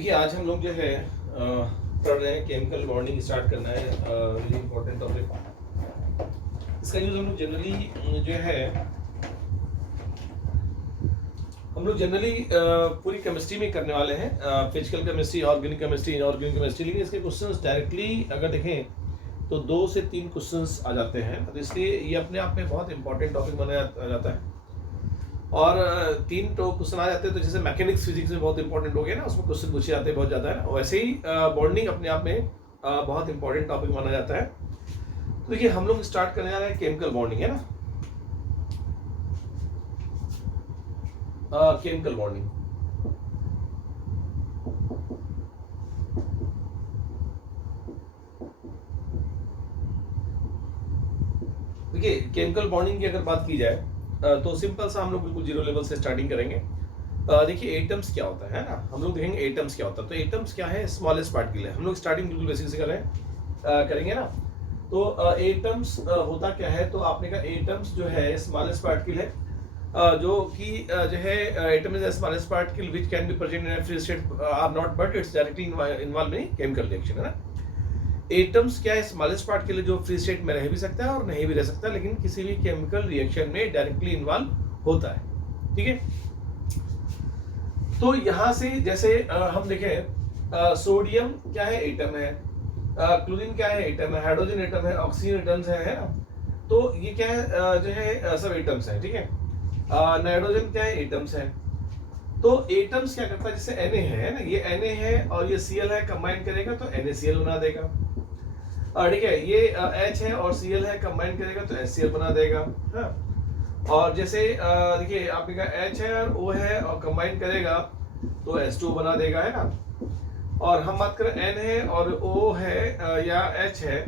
देखिए आज हम लोग जो है पढ़ रहे हैं केमिकल बॉन्डिंग स्टार्ट करना है। Very important topic. इसका यूज हम लोग जनरली जो है पूरी केमिस्ट्री में करने वाले हैं। Physical chemistry, organic chemistry, inorganic chemistry. लेकिन इसके क्वेश्चंस डायरेक्टली अगर देखें तो 2 से 3 क्वेश्चंस आ जाते हैं, तो इसलिए ये अपने आप में बहुत इंपॉर्टेंट टॉपिक बना जाता है। और 3 तो क्वेश्चन आ जाते हैं, तो जैसे मैकेनिक्स फिजिक्स में बहुत इंपॉर्टेंट हो गया ना, उसमें क्वेश्चन पूछे जाते हैं बहुत ज़्यादा है। वैसे ही बॉन्डिंग अपने आप में बहुत इंपॉर्टेंट टॉपिक माना जाता है। तो देखिए हम लोग स्टार्ट करने जा रहे हैं केमिकल बॉन्डिंग, है ना। केमिकल बॉन्डिंग, देखिए केमिकल बॉन्डिंग की अगर बात की जाए तो सिंपल सा हम लोग बिल्कुल जीरो लेवल से स्टार्टिंग करेंगे। देखिए एटम्स क्या होता है ना, हम लोग देखेंगे एटम्स क्या होता है। तो एटम्स क्या है, स्मॉलेस्ट पार्टिकल है। हम लोग स्टार्टिंग बिल्कुल बेसिक से करेंगे ना। तो एटम्स होता क्या है, तो आपने कहा एटम्स जो है स्मॉलेस्ट पार्टिकल है, जो कि जो है atom is smallest particle which can be present in free state or not, but it's directly involve in chemical reaction, है ना। एटम्स क्या है, स्मॉलेस्ट पार्टिकल जो फ्री स्टेट में रह भी सकता है और नहीं भी रह सकता, लेकिन किसी भी केमिकल रिएक्शन में डायरेक्टली इन्वॉल्व होता है, ठीक है। तो यहाँ से जैसे हम देखें सोडियम क्या है, एटम है। क्लोरीन क्या है, एटम है। हाइड्रोजन एटम है, ऑक्सीजन एटम्स है ना। तो ये क्या है जो है सब एटम्स है, ठीक है। नाइट्रोजन क्या है, एटम्स है। तो एटम्स क्या करता है, जैसे Na है ना, ये Na है और ये Cl है, कंबाइन करेगा तो NaCl बना देगा। ठीक है, ये H है और Cl है, कंबाइन करेगा तो HCl बना देगा। हाँ, और जैसे देखिए आपने कहा H है और O है और कंबाइन करेगा तो H2 बना देगा, है ना। और हम बात करें N है और O है या H है,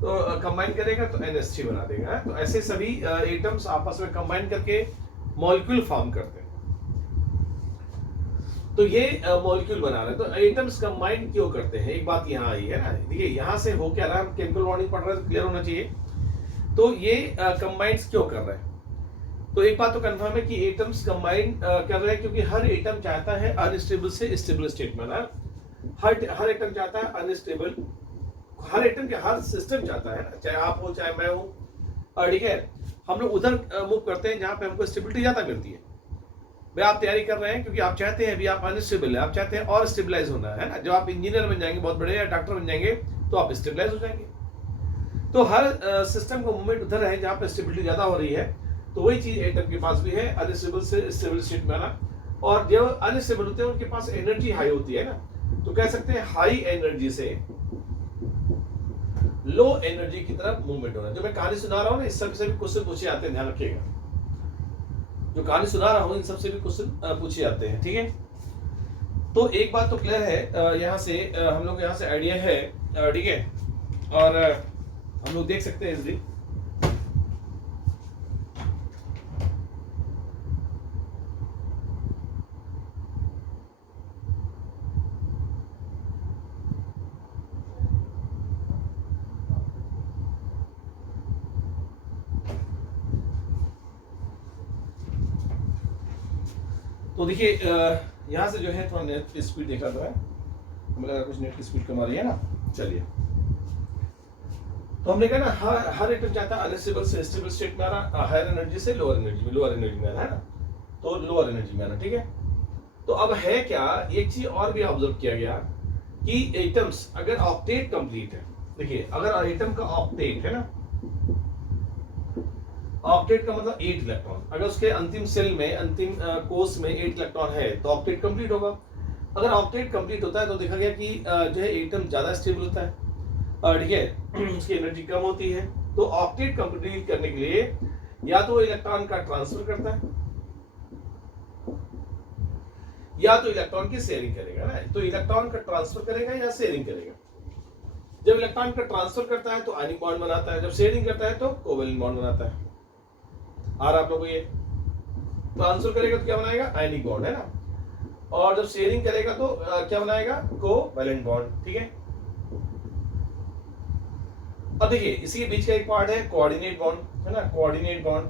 तो कंबाइन करेगा तो NH3 बना देगा। तो ऐसे सभी एटम्स आपस में कंबाइन करके मॉलिक्यूल फॉर्म करते हैं। तो ये मॉलिक्यूल बना रहे हैं। तो एटम्स कंबाइन क्यों करते हैं, एक बात यहाँ आई है ना। देखिए यहाँ से हो क्या रहा है, हम केमिकल बॉन्डिंग पढ़ रहे हैं तो क्लियर होना चाहिए। तो ये कंबाइंस क्यों कर रहे हैं, तो एक बात तो कंफर्म है कि एटम्स कंबाइन कर रहे हैं क्योंकि हर एटम चाहता है अनस्टेबल से स्टेबल स्टेट में ना। हर एटम चाहता है अनस्टेबल, हर एटम के हर सिस्टम चाहता है ना, चाहे आप हो चाहे मैं हूँ, ठीक है। हम लोग उधर मूव करते हैं जहाँ पे हमको स्टेबिलिटी ज्यादा मिलती है। भाई आप तैयारी कर रहे हैं क्योंकि आप चाहते हैं, अभी आप अनस्टेबल है, आप चाहते हैं और स्टेबलाइज होना है ना। जब आप इंजीनियर बन जाएंगे बहुत बड़े, या डॉक्टर बन जाएंगे, तो आप स्टेबलाइज हो जाएंगे। तो हर सिस्टम का मूवमेंट उधर है जहाँ पे स्टेबिलिटी ज्यादा हो रही है। तो वही चीज एटम के पास भी है, अनस्टेबल से स्टेबल स्टेट में आना। और जो अनस्टेबल होते हैं उनके पास एनर्जी हाई होती है ना, तो कह सकते हैं हाई एनर्जी से लो एनर्जी की तरफ मूवमेंट होना। जो मैं कहानी सुना रहा हूँ ना, इस सब से भी क्वेश्चन पूछे जाते हैं, ध्यान रखिएगा। जो कहानी सुना रहा हूँ इन सब से भी क्वेश्चन पूछे जाते हैं, ठीक है। तो एक बात तो क्लियर है, यहाँ से हम लोग यहाँ से आइडिया है, ठीक है। और हम लोग देख सकते हैं इस तो देखिए यहाँ से जो है थोड़ा नेट की स्पीड देखा था, हमें लगा कुछ नेट की स्पीड कम आ रही है ना। चलिए, तो हमने कहा ना हर एटम चाहता है अनस्टेबल से स्टेबल स्टेट में आना, हायर एनर्जी से लोअर एनर्जी में आना, है ना। तो लोअर एनर्जी में आना, ठीक है। तो अब है क्या, एक चीज और भी ऑब्जर्व किया गया कि एटम्स अगर ऑक्टेट कंप्लीट है, देखिए अगर एटम का ऑक्टेट है ना, ऑक्टेट का मतलब 8 इलेक्ट्रॉन, अगर उसके अंतिम सेल में अंतिम कोष में 8 इलेक्ट्रॉन है तो ऑक्टेट कंप्लीट होगा। अगर ऑक्टेट कंप्लीट होता है तो देखा गया कि जो है एटम ज्यादा स्टेबल होता है, ठीक है, उसकी एनर्जी कम होती है। तो ऑक्टेट कंप्लीट करने के लिए या तो इलेक्ट्रॉन का ट्रांसफर करता है या तो इलेक्ट्रॉन की शेयरिंग करेगा ना। तो इलेक्ट्रॉन का ट्रांसफर करेगा या शेयरिंग करेगा। जब इलेक्ट्रॉन का ट्रांसफर करता है तो आयनिक बॉन्ड बनाता है, जब शेयरिंग करता है तो कोवेलेंट बॉन्ड बनाता है। और आप लोगों को ये ट्रांसफर करेगा तो क्या बनाएगा, आयनिक बॉन्ड, है ना। और जब शेयरिंग करेगा तो क्या बनाएगा, कोवेलेंट बॉन्ड, ठीक है। अब देखिए इसी के बीच का एक पार्ट है कोऑर्डिनेट बॉन्ड, है ना, कोऑर्डिनेट बॉन्ड।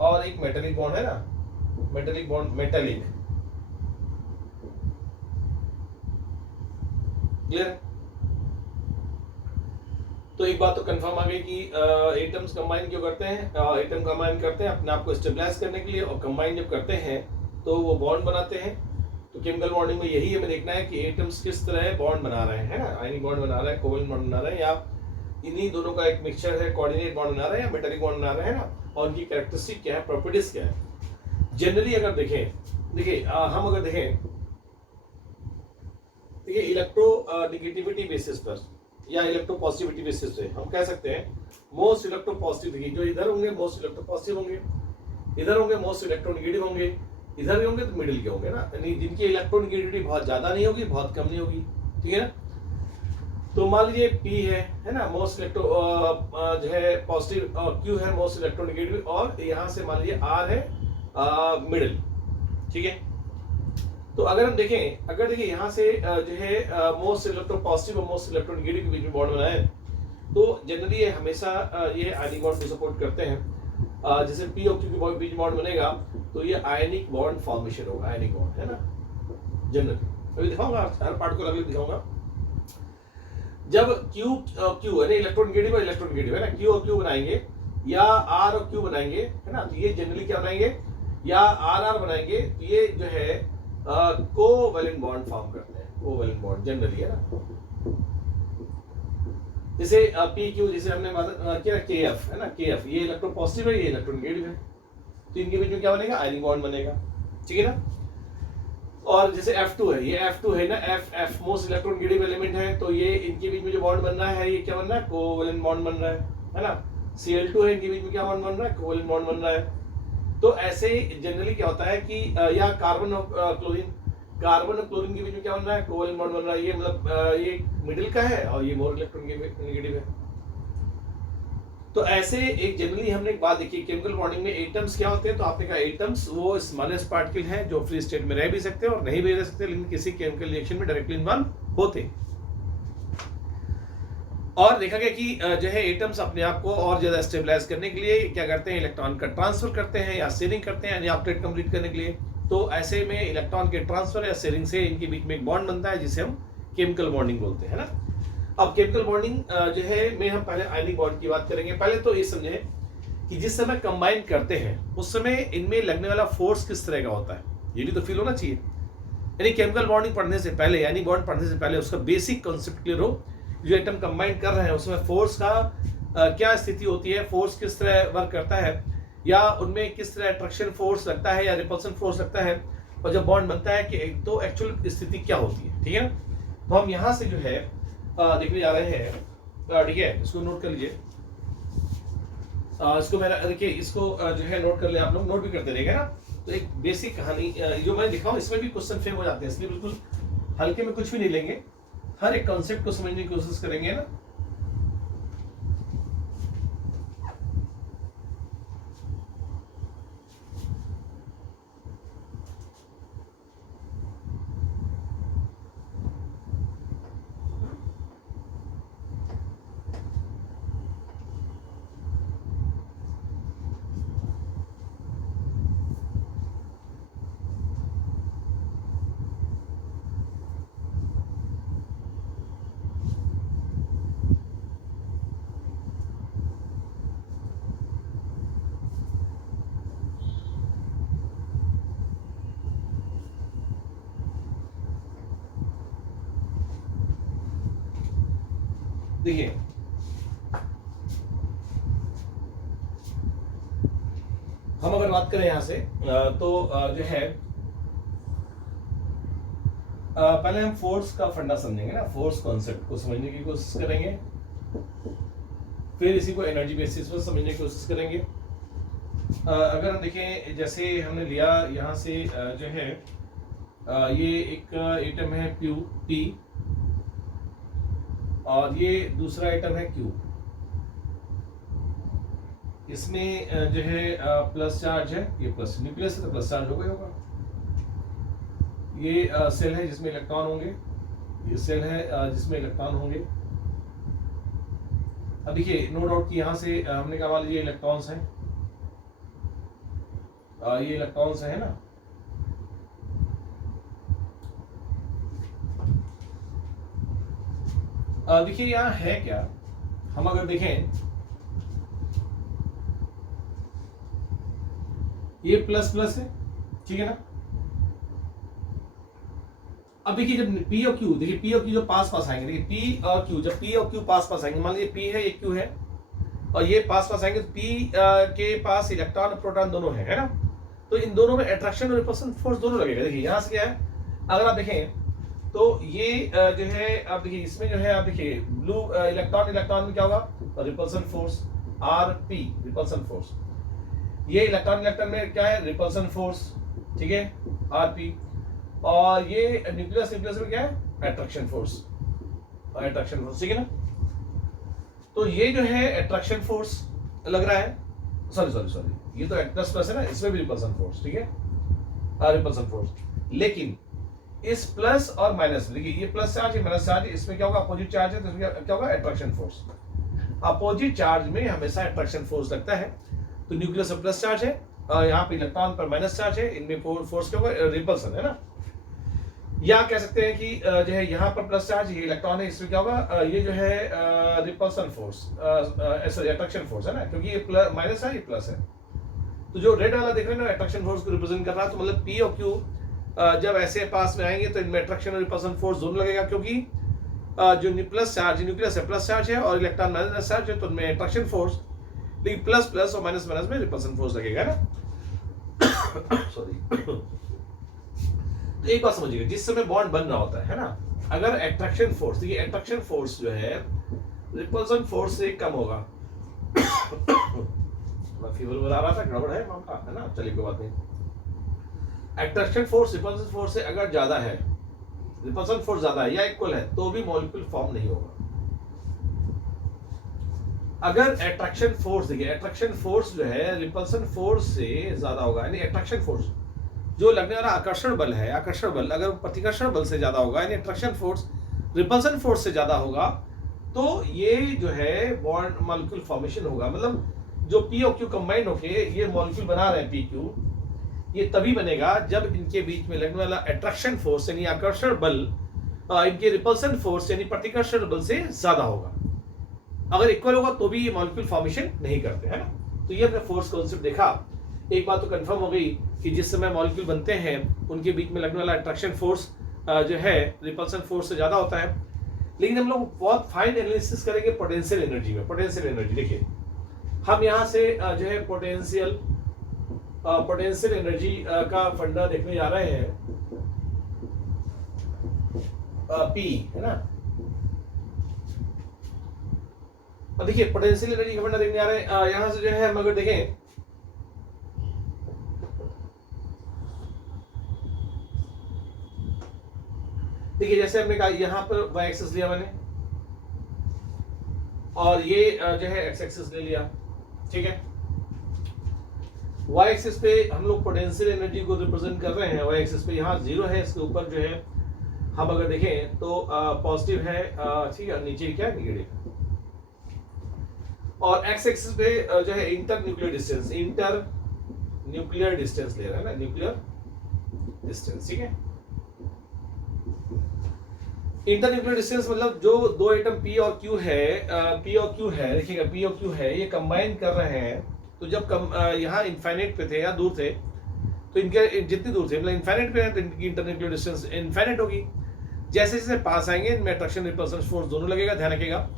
और एक मेटालिक बॉन्ड है ना, मेटालिक बॉन्ड, मेटालिक क्लियर है? तो एक बात तो कंफर्म आ गई कि एटम्स कंबाइन क्यों करते हैं। एटम कंबाइन करते हैं अपने आप को स्टेबलाइज करने के लिए, और कंबाइन जब करते हैं तो वो बॉन्ड बनाते हैं। तो केमिकल बॉन्डिंग में यही हमें देखना है कि एटम्स किस तरह बॉन्ड बना रहे हैं, है ना, आयनिक बॉन्ड बना रहे हैं, कोवेलेंट बॉन्ड बना रहे हैं, या इन्हीं दोनों का एक मिक्सचर है, कोऑर्डिनेट बॉन्ड बना रहे हैं या मेटालिक बॉन्ड बना रहे हैं ना, और उनकी कैरेक्टरिस्टिक क्या है, प्रॉपर्टीज क्या है। जनरली अगर देखें, देखिए हम अगर देखें, देखिए इलेक्ट्रो निगेटिविटी बेसिस पर या इलेक्ट्रो पॉजिटिविटी बेसिस पे हम कह सकते हैं मोस्ट इलेक्ट्रो पॉजिटिव, देखिए जो इधर होंगे मोस्ट इलेक्ट्रो पॉजिटिव होंगे, इधर होंगे मोस्ट इलेक्ट्रो नेगेटिव होंगे, इधर भी होंगे तो मिडिल के होंगे ना, यानी जिनकी इलेक्ट्रो नेगेटिविटी बहुत ज्यादा नहीं होगी, बहुत कम नहीं होगी, ठीक है ना। तो मान लीजिए P है ना, मोस्ट इलेक्ट्रो जो है पॉजिटिव, Q है मोस्ट इलेक्ट्रो नेगेटिव, और यहाँ से मान लीजिए R है मिडिल, ठीक है। तो अगर हम देखें, अगर देखिए यहाँ से जो है मोस्ट इलेक्ट्रो पॉजिटिव और मोस्ट इलेक्ट्रो नेगेटिव के बीच में बॉन्ड बनाए, तो जनरली ये हमेशा ये आयनिक बॉन्ड को सपोर्ट करते हैं। जैसे P और Q के बीच बॉन्ड बनेगा तो ये आयनिक बॉन्ड फॉर्मेशन होगा, आयनिक बॉन्ड, है ना, जनरली। अभी दिखाऊंगा, हर पार्ट को अलग दिखाऊंगा। जब Q है ना, इलेक्ट्रोनेगेटिव और इलेक्ट्रोनेगेटिव है ना, Q और Q बनाएंगे या R और Q बनाएंगे, है ना, तो ये जनरली क्या बनाएंगे, या R बनाएंगे, तो ये जो है कोवैलेंट बॉन्ड फॉर्म करते हैं, कोवैलेंट बॉन्ड जनरली, है ना। जैसे PQ, जैसे हमने किया KF, है ना, KF ये इलेक्ट्रो पॉजिटिव है, ये इलेक्ट्रोनेगेटिव है, तो इनके बीच में क्या बनेगा, आयनिक बॉन्ड बनेगा, ठीक है ना। और जैसे F2 है, ये F2 है ना, F मोस्ट इलेक्ट्रोनेगेटिव एलिमेंट है, तो ये इनके बीच में जो बॉन्ड बन रहा है ये क्या बन रहा है, कोवैलेंट बॉन्ड बन रहा है ना। Cl2 है, इनके बीच में क्या बॉन्ड बन रहा है, कोवैलेंट बॉन्ड बन रहा है। तो ऐसे जनरली क्या होता है कि या कार्बन और क्लोरीन, कार्बन और क्लोरीन के बीच में क्या बन रहा है, कोवैलेंट बॉन्ड बन रहा है, ये मतलब ये मिडिल का है और ये मोर इलेक्ट्रोनेगेटिव है। तो ऐसे एक जनरली हमने एक बात देखी, केमिकल बॉन्डिंग में एटम्स क्या होते हैं, तो आपने कहा एटम्स वो स्मॉलेस्ट पार्टिकल हैं जो फ्री स्टेट में रह भी सकते हैं और नहीं भी रह सकते, लेकिन किसी केमिकल रिएक्शन में डायरेक्टली इन्वॉल्व होते। और देखा गया कि जो है एटम्स अपने आप को और ज्यादा स्टेबलाइज करने के लिए क्या करते हैं, इलेक्ट्रॉन का ट्रांसफर करते हैं या शेयरिंग करते हैं, यानी ऑक्टेट कंप्लीट करने के लिए। तो ऐसे में इलेक्ट्रॉन के ट्रांसफर या शेयरिंग से इनके बीच में एक बॉन्ड बनता है जिसे हम केमिकल बॉन्डिंग बोलते हैं, ना। अब केमिकल बॉन्डिंग जो है में हम पहले आयनिक बॉन्ड की बात करेंगे। पहले तो ये समझे कि जिस समय कंबाइन करते हैं उस समय इनमें लगने वाला फोर्स किस तरह का होता है, ये भी तो फील होना चाहिए। यानी केमिकल बॉन्डिंग पढ़ने से पहले, यानी बॉन्ड पढ़ने से पहले उसका बेसिक कॉन्सेप्ट क्लियर हो, जो एटम कंबाइन कर रहे हैं उसमें फोर्स का क्या स्थिति होती है, फोर्स किस तरह वर्क करता है, या उनमें किस तरह अट्रैक्शन फोर्स लगता है या रिपल्सन फोर्स लगता है, और जब बॉन्ड बनता है कि तो एक्चुअल स्थिति क्या होती है, ठीक है। तो हम यहाँ से जो है देखने जा रहे हैं, ठीक है, इसको नोट कर लीजिए। इसको मेरा देखिए, इसको जो है नोट कर ले, आप लोग नोट भी करते रहेंगे ना। तो एक बेसिक कहानी जो मैं दिखाऊं, इसमें भी क्वेश्चन फेल हो जाते हैं, इसलिए बिल्कुल हल्के में कुछ भी नहीं लेंगे, हर एक कॉन्सेप्ट को समझने की कोशिश करेंगे ना। देखिए, हम अगर बात करें यहाँ से तो जो है पहले हम फोर्स का फंडा समझेंगे ना, फोर्स कॉन्सेप्ट को समझने की कोशिश करेंगे, फिर इसी को एनर्जी बेसिस पर समझने की कोशिश करेंगे। अगर हम देखें, जैसे हमने लिया यहाँ से जो है ये एक एटम है P और ये दूसरा एटम है Q। इसमें जो है प्लस चार्ज है, ये प्लस न्यूक्लियस है तो प्लस चार्ज होगा। ये सेल है जिसमें इलेक्ट्रॉन होंगे, ये सेल है जिसमें इलेक्ट्रॉन होंगे। अब देखिए, नो डाउट कि यहाँ से हमने कहा मान लीजिए इलेक्ट्रॉन्स हैं, ये इलेक्ट्रॉन्स है ना, देखिए यहाँ है क्या, हम अगर देखें ये प्लस प्लस है, ठीक है ना। अब देखिए जब P और Q, देखिए P और Q जो पास पास आएंगे, देखिए P और Q, जब P और Q पास पास आएंगे, मान लीजिए P है ये Q है और ये पास पास आएंगे, तो P के पास इलेक्ट्रॉन और प्रोटॉन दोनों है ना। तो इन दोनों में अट्रैक्शन और रिपल्शन फोर्स दोनों लगेगा। देखिए यहाँ से क्या है, अगर आप देखें तो ये जो है, आप देखिए इसमें जो है, आप देखिए ब्लू इलेक्ट्रॉन इलेक्ट्रॉन में क्या होगा, repulsion force RP, repulsion force. ये इलेक्ट्रॉन इलेक्ट्रॉन में क्या है, रिपल्सन फोर्स, ठीक है, RP। और ये न्यूक्लियस न्यूक्लियस में क्या है, अट्रैक्शन फोर्स, अट्रैक्शन फोर्स, ठीक है ना। तो ये जो है अट्रैक्शन फोर्स लग रहा है, सॉरी ये तो प्लस प्लस है ना, इसमें भी रिपल्सन फोर्स, ठीक है, रिपल्सन फोर्स। लेकिन इस प्लस और माइनस में देखिए, ये प्लस चार्ज है माइनस चार्ज, इसमें क्या होगा, अपोजिट चार्ज है, तो इसमें क्या होगा, अट्रैक्शन फोर्स। अपोजिट चार्ज में हमेशा अट्रैक्शन फोर्स लगता है। तो न्यूक्लियस पर प्लस चार्ज है और यहाँ पे इलेक्ट्रॉन पर माइनस चार्ज है, इनमें फोर्स क्या होगा, रिपल्सन है ना। या कह सकते हैं कि जो है यहाँ पर प्लस चार्ज, ये इलेक्ट्रॉन है, इसमें क्या होगा, ये जो है repulsion force, sorry attraction force है ना, क्योंकि ये प्लस माइनस है, ये प्लस है। तो जो रेड वाला देख रहे हैं ना, अट्रैक्शन फोर्स को रिप्रेजेंट कर रहा है। तो मतलब P और Q जब ऐसे पास में आएंगे तो इनमें अट्रैक्शन और रिपल्सन फोर्स दोनों लगेगा, क्योंकि जो प्लस चार्ज न्यूक्लियस है प्लस चार्ज है और इलेक्ट्रॉन माइनस चार्ज है, तो उनमें अट्रैक्शन फोर्स, लेकिन प्लस प्लस और माइनस माइनस में रिपल्सन फोर्स लगेगा ना। सॉरी। तो एक बात समझिएगा, जिस समय बॉन्ड बन रहा होता है ना, अगर अट्रैक्शन फोर्स, देखिए अट्रैक्शन फोर्स जो है रिपल्सन फोर्स से कम होगा। फीवर आ रहा था, गड़बड़ है मामला, है ना, चलिए कोई बात नहीं। अट्रैक्शन फोर्स रिपल्सन फोर्स से अगर ज्यादा है, रिपल्सन फोर्स ज्यादा है या इक्वल है, तो भी मॉलिक्यूल फॉर्म नहीं होगा। अगर अट्रैक्शन फोर्स, देखिए अट्रैक्शन फोर्स जो है रिपल्सन फोर्स से ज्यादा होगा, यानी अट्रैक्शन फोर्स जो लगने वाला आकर्षण बल है, आकर्षण बल अगर प्रतिकर्षण बल से ज्यादा होगा, यानी अट्रैक्शन फोर्स रिपल्सन फोर्स से ज्यादा होगा, तो ये जो है बॉन्ड मॉलिक्यूल फॉर्मेशन होगा। मतलब जो P और Q कंबाइन होके ये मॉलिक्यूल बना रहे हैं PQ, ये तभी बनेगा जब इनके बीच में लगने वाला अट्रैक्शन फोर्स यानी आकर्षण बल इनके रिपल्सन फोर्स यानी प्रतिकर्षण बल से ज्यादा होगा। अगर इक्वल होगा तो भी ये मॉलिक्यूल फॉर्मेशन नहीं करते, है ना। तो ये हमने फोर्स कॉन्सेप्ट देखा। एक बात तो कंफर्म हो गई कि जिस समय मॉलिक्यूल बनते हैं उनके बीच में लगने वाला अट्रैक्शन फोर्स जो है रिपल्सन फोर्स से ज्यादा होता है। लेकिन हम लोग बहुत फाइन एनालिसिस करेंगे पोटेंशियल एनर्जी में। पोटेंशियल एनर्जी देखिए, हम यहाँ से जो है पोटेंशियल एनर्जी का फंडा देखने जा रहे हैं, P है ना। और देखिए पोटेंशियल एनर्जी का फंडा देखने जा रहे हैं, यहाँ से जो है हम अगर देखें देखिए, जैसे हमने कहा यहाँ पर y एक्सिस लिया मैंने और ये जो है x एक्सिस ले लिया, ठीक है। y एक्सिस पे हम लोग पोटेंशियल एनर्जी को रिप्रेजेंट कर रहे हैं। y एक्सिस पे यहाँ 0 है, इसके ऊपर जो है हम अगर देखें तो पॉजिटिव है, ठीक है, नीचे क्या है, नेगेटिव। और x एक्सिस पे जो है इंटर न्यूक्लियर डिस्टेंस ले रहा है ना, न्यूक्लियर डिस्टेंस, ठीक है। इंटर न्यूक्लियर डिस्टेंस मतलब जो दो एटम P और Q है, देखिएगा P और Q है, ये कंबाइन कर रहे हैं। तो जब यहाँ इनफाइनाइट पे थे या दूर थे, तो इनके जितनी दूर थे मतलब इनफाइनाइट पे है, तो इनकी इंटर न्यूक्लियर डिस्टेंस इनफाइनाइट होगी। जैसे जैसे पास आएंगे इनमें अट्रैक्शन रिपल्सन फोर्स दोनों लगेगा। ध्यान रखिएगा।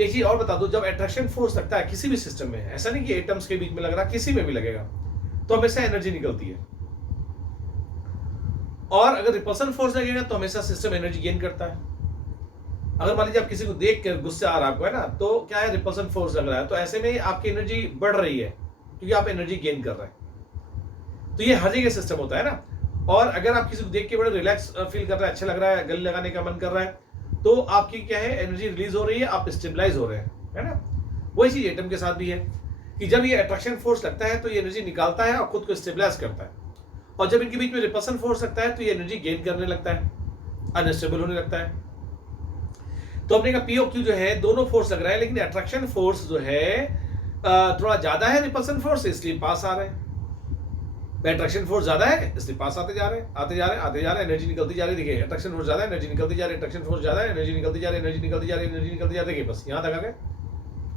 एक चीज और बता दो, जब अट्रैक्शन फोर्स लगता है किसी भी सिस्टम में, ऐसा नहीं कि एटम्स के बीच में लग रहा, किसी में भी लगेगा, तो हमेशा एनर्जी निकलती है। और अगर रिपल्सन फोर्स लगेगा तो हमेशा सिस्टम एनर्जी गेन करता है। अगर मान लीजिए आप किसी को देख कर गुस्सा आ रहा आपको, है ना, तो क्या है, रिपल्सन फोर्स लग रहा है, तो ऐसे में आपकी एनर्जी बढ़ रही है क्योंकि आप एनर्जी गेन कर रहे हैं। तो ये हर जगह सिस्टम होता है ना। और अगर आप किसी को देख के बड़े रिलैक्स फील कर रहे हैं, अच्छा लग रहा है, गले लगाने का मन कर रहा है, तो आपकी क्या है, एनर्जी रिलीज हो रही है, आप स्टेबलाइज हो रहे हैं, है ना। वही चीज एटम के साथ भी है कि जब ये अट्रैक्शन फोर्स लगता है तो ये एनर्जी निकालता है और खुद को स्टेबलाइज करता है। और जब इनके बीच में रिपल्सन फोर्स लगता है तो ये एनर्जी गेन करने लगता है, अनस्टेबल होने लगता है। तो हमने कहा P और Q जो है दोनों फोर्स लग रहा है, लेकिन अट्रैक्शन फोर्स जो है थोड़ा ज्यादा है रिपल्सन फोर्स से, इसलिए पास आ रहे हैं। अट्रैक्शन फोर्स ज्यादा है इसलिए पास आते जा रहे हैं, आते जा रहे हैं, आते जा रहे हैं, एनर्जी निकलती जा रही है। देखिए अट्रैक्शन फोर्स ज्यादा है, एनर्जी निकलती जा रही है, अट्रैक्शन फोर्स ज्यादा है, एनर्जी निकलती जा रही है, एनर्जी निकलती जा रही है, एनर्जी निकलती जा रही है। देखिए बस यहाँ तक आ गए।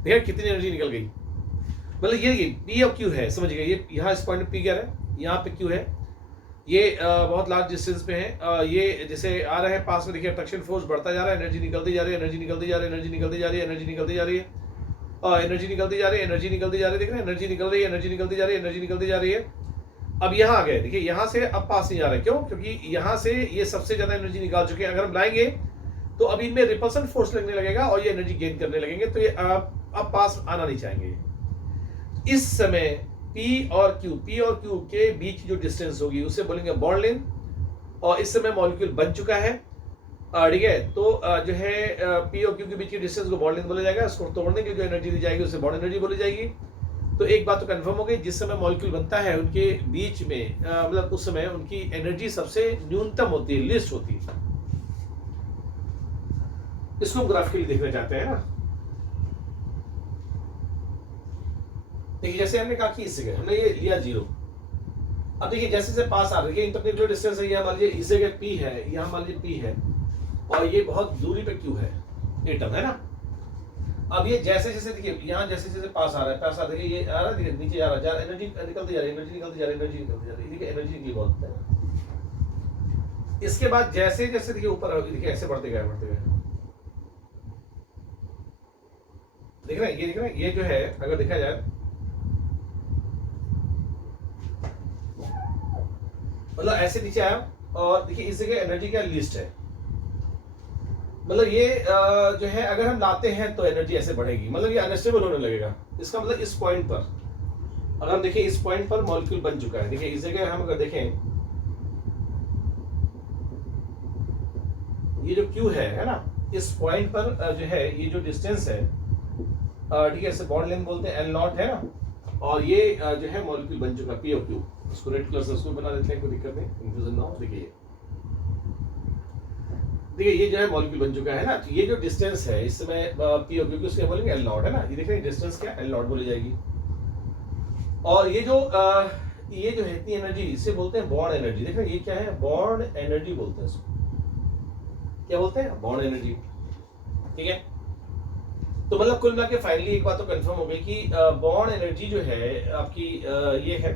देखिए कितनी एनर्जी निकल गई। मतलब ये देखिए पी और क्यू है, समझ गए। ये यहाँ इस पॉइंट पी क्या है, यहाँ पे क्यू है, ये बहुत लार्ज डिस्टेंस पे है। ये जैसे आ रहे हैं पास में, देखिए अट्रैक्शन फोर्स बढ़ता जा रहा है, एनर्जी निकलती जा रही है, एनर्जी निकलती जा रही है, एनर्जी निकलती जा रही है, एनर्जी निकलती जा रही है, एनर्जी निकलती जा रही है, एनर्जी निकलती जा रही है। देख रहे हैं एनर्जी निकल रही है, एनर्जी निकलती जा रही है, एनर्जी निकलती जा रही है। अब यहाँ आ गए, देखिए यहाँ से अब पास नहीं जा रहे। क्यों? क्योंकि यहाँ से ये सबसे ज्यादा एनर्जी निकाल चुके हैं। अगर हम लाएंगे तो अब इनमें रिपल्सन फोर्स लगने लगेगा और ये एनर्जी गेन करने लगेंगे, तो ये अब पास आना नहीं चाहेंगे। इस समय पी और क्यू के बीच जो डिस्टेंस होगी उसे बोलेंगे बॉन्ड लेंथ, और इस समय मॉलिक्यूल बन चुका है, ठीक है। तो जो है पी और क्यू के बीच की डिस्टेंस को बॉन्ड लेंथ बोला जाएगा। इसको तोड़ने की जो एनर्जी दी जाएगी उसे बॉन्ड एनर्जी बोली जाएगी। तो एक बात तो कंफर्म हो गई, जिस समय मॉलिक्यूल बनता है उनके बीच में मतलब उस समय उनकी एनर्जी सबसे न्यूनतम होती है, लिस्ट होती है। इसको हम ग्राफिकली देखना चाहते हैं ना। देखिए जैसे हमने कहा कि इस जगह हमने ये लिया 0। अब देखिए जैसे जैसे पास आ रही है, इंटरनेट डिस्टेंस है, यहाँ मान लीजिए इस जगह P है, यहाँ मान लीजिए P है, और ये बहुत दूरी पे Q है, एटम है ना। अब ये जैसे जैसे देखिए यहाँ जैसे जैसे पास आ रहा है, पास आ रही है, ये आ रहा है, देखिए नीचे आ रहा है, एनर्जी निकलती जा रही है, एनर्जी निकलती जा रही है, एनर्जी निकलती जा रही है। देखिए एनर्जी निकली बहुत है। इसके बाद जैसे जैसे देखिए ऊपर देखिए ऐसे बढ़ते गए, बढ़ते गए। देख रहे हैं, ये देख रहे हैं, ये जो है अगर देखा जाए मतलब ऐसे नीचे आया, और देखिए इस जगह एनर्जी का लिस्ट है। मतलब ये जो है अगर हम लाते हैं तो एनर्जी ऐसे बढ़ेगी, मतलब ये अनस्टेबल होने लगेगा। इसका मतलब इस पॉइंट पर अगर हम देखिए, इस पॉइंट पर मॉलिक्यूल बन चुका है। देखिए इस जगह हम अगर देखें, ये जो Q है ना, इस पॉइंट पर जो है ये जो डिस्टेंस है, ठीक है, इसे बॉन्ड लेंथ बोलते हैं, L0 है ना। और ये जो है मॉलिक्यूल बन चुका है P और Q। उसको रेड कलर से उसको बना देते हैं, कोई दिक्कत नहीं, कंफ्यूजन ना हो। देखिए देखिए ये जो है मॉलिक्यूल बन चुका है ना। तो ये जो डिस्टेंस है इस समय P और Q, उसके बोलेंगे L0 है ना। ये देख रहे हैं डिस्टेंस क्या, L0 बोली जाएगी। और ये जो है इतनी एनर्जी, इसे बोलते हैं बॉन्ड एनर्जी। देख रहे हैं ये क्या है, बॉन्ड एनर्जी बोलते हैं इसको। क्या बोलते हैं? बॉन्ड एनर्जी, ठीक है। तो मतलब कुल मिला के फाइनली एक बात तो कंफर्म हो गई कि बॉन्ड एनर्जी जो है आपकी ये है,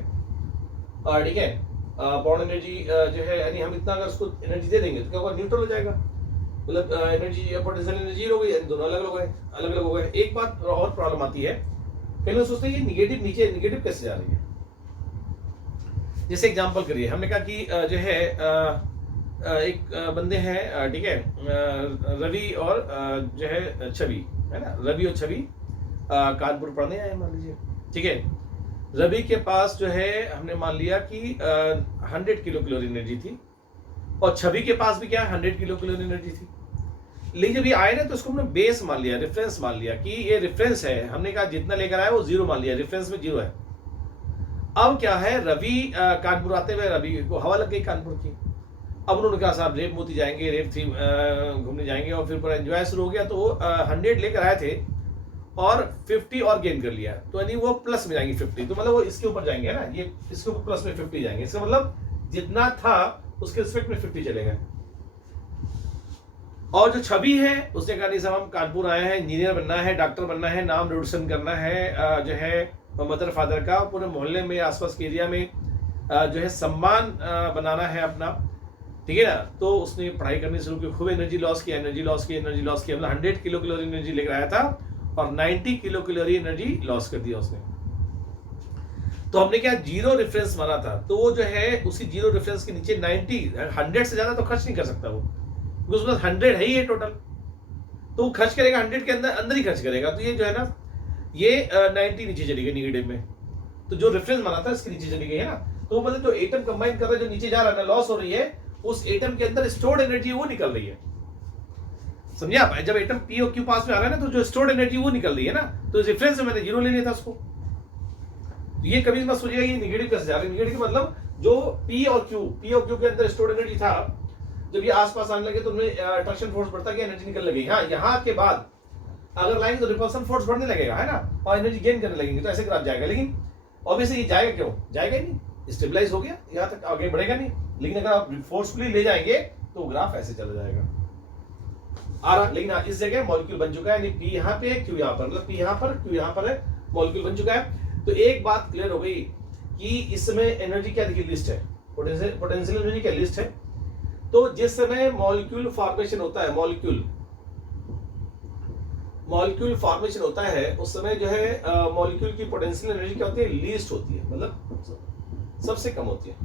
ठीक है। बॉन्ड एनर्जी जो है, यानी हम इतना अगर उसको एनर्जी दे देंगे तो क्या होगा, न्यूट्रल हो जाएगा। मतलब एनर्जी पोटेंशियल एनर्जी हो गई, दोनों अलग अलग हो गए, अलग अलग हो गए। एक बात और प्रॉब्लम आती है, कई लोग सोचते हैं ये निगेटिव नीचे निगेटिव कैसे जा रही है। जैसे एग्जांपल करिए, हमने कहा कि जो है एक बंदे हैं, ठीक है, रवि और जो है छवि, है ना। रवि और छवि कानपुर पढ़ने आए मान लीजिए, ठीक है। रवि के पास जो है हमने मान लिया कि 100 किलो कैलोरी एनर्जी थी, और छवि के पास भी क्या 100 किलो कैलोरी एनर्जी थी। लेकिन जब ये आए ना तो उसको हमने बेस मान लिया, रेफरेंस मान लिया कि ये रेफरेंस है। हमने कहा जितना लेकर आया वो 0 मान लिया, रेफरेंस में 0 है। अब क्या है, रवि कानपुर आते हुए रवि को हवा लग गई कानपुर की। अब उन्होंने कहा साहब रेप मोती जाएंगे, रेप 3 घूमने जाएंगे, और फिर पूरा एंजॉय शुरू हो गया। तो 100 लेकर आए थे और 50 और गेन कर लिया, तो यानी वो प्लस में जाएंगे 50। तो मतलब वो इसके ऊपर जाएंगे, है ना, ये इसके ऊपर प्लस में 50 जाएंगे। इसका मतलब जितना था उसके रिस्पेक्ट में 50 चलेगा। और जो छवि है उसने कहा नहीं साहब हम कानपुर आए हैं, इंजीनियर बनना है, डॉक्टर बनना है, नाम रोशन करना है, जो है मदर फादर का, पूरे मोहल्ले में आसपास के एरिया में जो है सम्मान बनाना है अपना, ठीक है ना। तो उसने पढ़ाई करनी शुरू की, खूब एनर्जी लॉस किया, एनर्जी लॉस की, एनर्जी लॉस किया। मतलब 100 किलो कैलोरी एनर्जी लेकर आया था और 90 किलो कैलोरी एनर्जी लॉस कर दिया उसने। तो हमने क्या 0 रेफरेंस माना था, तो वो जो है उसी 0 रेफरेंस के नीचे 100 से ज्यादा तो खर्च नहीं कर सकता वो, क्योंकि उसके पास 100 है ही है टोटल। तो वो खर्च करेगा 100 के अंदर ही खर्च करेगा। तो ये जो है ना, ये 90 नीचे चली गई निगेटिव में। तो जो रेफरेंस माना था इसके नीचे चली गई, है ना। तो मतलब जो एटम कंबाइन कर रहा है, जो नीचे जा रहा है, लॉस हो रही है, उस एटम के अंदर स्टोर्ड एनर्जी वो निकल रही है। समझे आप? जब एटम पी और क्यू पास में आ रहा है ना, तो जो स्टोर्ड एनर्जी वो निकल रही है ना। तो रेफरेंस में मैंने 0 ले लिया था उसको। ये कभी मत सोचिएगा ये निगेटिव कैसे जा रहा है। निगेटिव मतलब जो पी और क्यू के अंदर स्टोर्ड एनर्जी था, जब ये आसपास आने लगे तो उनमें अट्रैक्शन फोर्स बढ़ता गया, एनर्जी निकलने लगी। हाँ, यहाँ के बाद अगर लाएंगे तो रिपल्सन फोर्स बढ़ने लगेगा, है ना, और एनर्जी गेन करने लगेंगे, तो ऐसे ग्राफ जाएगा। लेकिन ऑब्वियसली ये जाएगा क्यों? जाएगा ही नहीं। स्टेबलाइज हो गया, यहाँ तक आगे बढ़ेगा नहीं। लेकिन अगर आप फोर्सफुली ले जाएंगे तो ग्राफ ऐसे चला जाएगा आ रहा। लेकिन इस जगह मॉलिक्यूल बन चुका है, यानी पी यहाँ पे है, क्यू यहाँ पर, मतलब पी यहाँ पर, क्यू यहाँ पर है, मॉलिक्यूल बन चुका है। तो एक बात क्लियर हो गई कि इस समय एनर्जी क्या देखिए लिस्ट है, पोटेंशियल एनर्जी क्या लिस्ट है। तो जिस समय मॉलिक्यूल फॉर्मेशन होता है, मॉलिक्यूल फॉर्मेशन होता है, उस समय जो है मॉलिक्यूल की पोटेंशियल एनर्जी क्या होती है, लीस्ट होती है, मतलब सबसे कम होती है।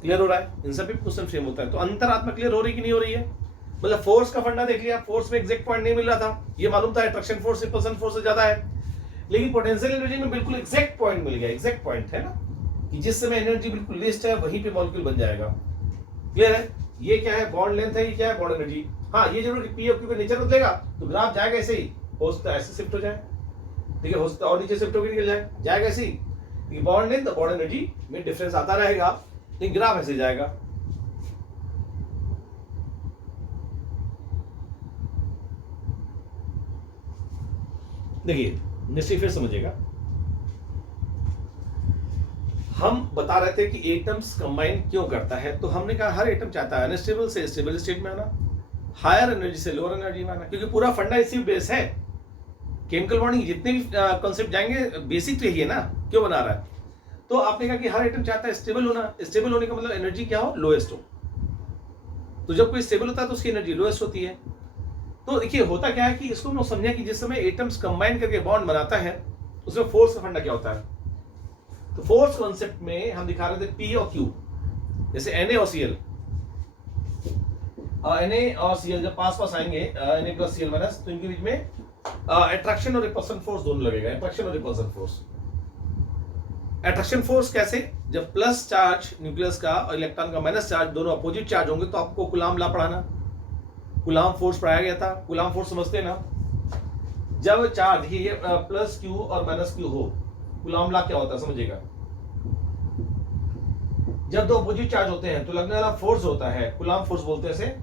क्लियर हो रहा है? इन सभी क्वेश्चन फ्रेम होता है। तो अंतरात्मा क्लियर हो रही कि नहीं हो रही है? मतलब फोर्स का फंडा देख लिया, फोर्स में एग्जैक्ट पॉइंट नहीं मिल रहा था, ये मालूम था अट्रैक्शन फोर्स रिपल्सन फोर्स से ज्यादा है, लेकिन पोटेंशियल एनर्जी में बिल्कुल एग्जैक्ट पॉइंट मिल गया। एग्जैक्ट पॉइंट है ना कि जिस समय एनर्जी बिल्कुल लिस्ट है वहीं पे मॉलिक्यूल बन जाएगा। क्लियर है? ये क्या है, बॉन्ड लेंथ है, ये क्या है, बॉन्ड एनर्जी। हाँ, ये जरूर पी और क्यू का नेचर बदलेगा तो ग्राफ जाएगा ऐसे ही, हो सकता है ऐसे शिफ्ट हो जाए, ठीक है, हो सकता है और नीचे शिफ्ट होकर निकल जाए, जाएगा ऐसे ही। बॉन्ड लेंथ और बॉन्ड एनर्जी में डिफरेंस आता रहेगा, लेकिन ग्राफ ऐसे जाएगा। देखिए निश्चित फिर समझिएगा, हम बता रहे थे कि एटम्स कंबाइन क्यों करता है। तो हमने कहा हर एटम चाहता है अनस्टेबल से स्टेबल स्टेट में आना, हायर एनर्जी से लोअर एनर्जी में आना, क्योंकि पूरा फंडा इसी बेस है। केमिकल बॉन्डिंग जितने भी कॉन्सेप्ट जाएंगे बेसिक तो यही है ना, क्यों बना रहा है। तो आपने कहा कि हर एटम चाहता है स्टेबल होना, स्टेबल होने का मतलब एनर्जी क्या हो, लोएस्ट हो। तो जब कोई स्टेबल होता है तो उसकी एनर्जी लोएस्ट होती है। तो देखिए होता क्या है कि इसको हमने समझा कि जिस समय एटम्स कंबाइन करके बॉन्ड बनाता है उसमें फोर्स का फंडा क्या होता है। तो फोर्स कॉन्सेप्ट में हम दिखा रहे थे पी और क्यू, जैसे Na और Cl, Na और Cl जब पास पास आएंगे Na प्लस Cl माइनस, तो इनके बीच में अट्रैक्शन और रिपल्सन फोर्स दोनों लगेगा। अट्रैक्शन और रिपल्सन फोर्स, अट्रैक्शन फोर्स कैसे, जब प्लस चार्ज न्यूक्लियस का और इलेक्ट्रॉन का माइनस चार्ज दोनों अपोजिट चार्ज होंगे तो आपको कूलाम लॉ पढ़ाना, कूलाम फोर्स पढ़ाया गया था। कूलाम फोर्स समझते हैं ना, जब चार्ज ये प्लस क्यू और माइनस क्यू हो, कूलाम लॉ क्या होता है समझिएगा। जब दो अपोजिट चार्ज होते हैं तो लगने वाला फोर्स होता है कूलाम फोर्स बोलते हैं, इसे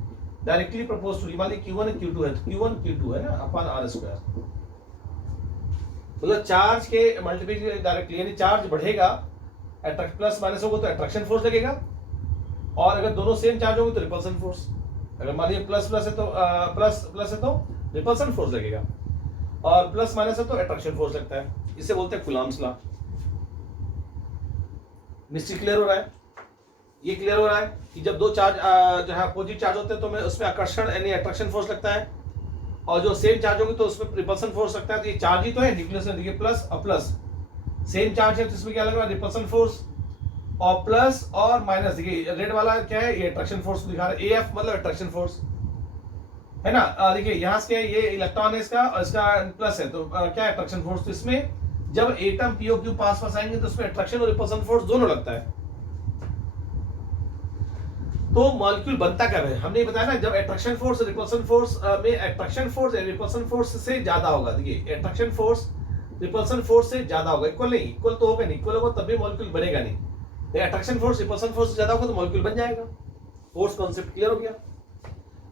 डायरेक्टली प्रोपोर्शनल। मान लीजिए Q1 Q2 है तो Q1 Q2 है ना अपन R स्क्वायर, मतलब चार्ज के मल्टीप्लिकेशन डायरेक्टली, यानी चार्ज बढ़ेगा, अट्रैक्ट प्लस माइनस होगा तो अट्रैक्शन फोर्स लगेगा, और अगर दोनों सेम चार्ज होंगे तो रिपल्सन फोर्स। अगर मान लीजिए प्लस प्लस है तो प्लस है तो रिपल्सन फोर्स लगेगा, और प्लस माइनस है तो अट्रैक्शन फोर्स लगता है। इसे बोलते हैं कूलाम्स लॉ। निश्चित क्लियर हो रहा है? ये क्लियर हो रहा है कि जब दो चार्ज जो है अपोजिट चार्ज होते हैं तो उसमें आकर्षण यानी अट्रैक्शन फोर्स लगता है, और जो सेम चार्ज होंगे तो उसमें रिपल्सन फोर्स लगता है। तो ये चार्ज ही तो है, न्यूक्लियस में देखिए प्लस और प्लस सेम चार्ज है तो इसमें क्या लग रहा है, रिपल्सन फोर्स, और प्लस और माइनस देखिए रेड वाला क्या है, ये अट्रैक्शन फोर्स दिखा रहा है। AF मतलब अट्रैक्शन फोर्स है ना। देखिए यहाँ से ये इलेक्ट्रॉन है इसका और इसका प्लस है तो क्या है, अट्रैक्शन फोर्स। तो इसमें जब एटम पी और क्यू पास पास आएंगे तो उसमें अट्रैक्शन और रिपल्सन फोर्स दोनों लगता है। तो मॉलिक्यूल बनता कब है, हमने बताया ना, जब अट्रैक्शन फोर्स रिपल्सन फोर्स में अट्रैक्शन फोर्स रिपल्सन फोर्स से ज्यादा होगा। देखिए अट्रैक्शन फोर्स रिपल्सन फोर्स से ज्यादा होगा, इक्वल नहीं, इक्वल तो होगा नहीं, इक्वल होगा तब भी मॉलिक्यूल बनेगा नहीं। लेकिन अट्रैक्शन फोर्स रिपल्सन फोर्स से ज्यादा होगा तो मॉलिक्यूल बन जाएगा। फोर्स कॉन्सेप्ट क्लियर हो गया।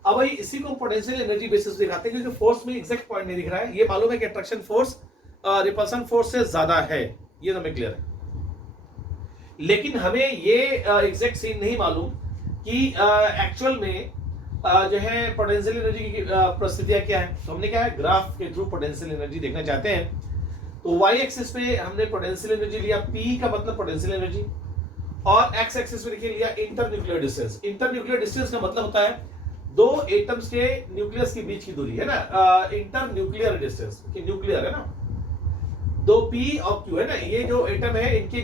अब भाई इसी को पोटेंशियल एनर्जी बेसिस दिखाते हैं, क्योंकि फोर्स में एग्जैक्ट पॉइंट नहीं दिख रहा है। ये मालूम है कि अट्रैक्शन फोर्स रिपल्सन फोर्स से ज्यादा है, ये तो हमें क्लियर है, लेकिन हमें ये एग्जैक्ट सीन नहीं मालूम कि एक्चुअल में जो है पोटेंशियल एनर्जी की परिस्थितियां क्या है। तो हमने क्या है, ग्राफ के थ्रू पोटेंशियल एनर्जी देखना चाहते हैं। तो y एक्सिस पे हमने पोटेंशियल एनर्जी लिया, P का मतलब पोटेंशियल एनर्जी, और x एक्सिस पे देखिए लिया इंटरन्यूक्लियर डिस्टेंस। इंटरन्यूक्लियर डिस्टेंस का मतलब होता है दो एटम्स के न्यूक्लियस के बीच की दूरी है ना, इंटरन्यूक्लियर डिस्टेंस कि न्यूक्लियर है ना, दो P और Q है ना, ये जो एटम है इनके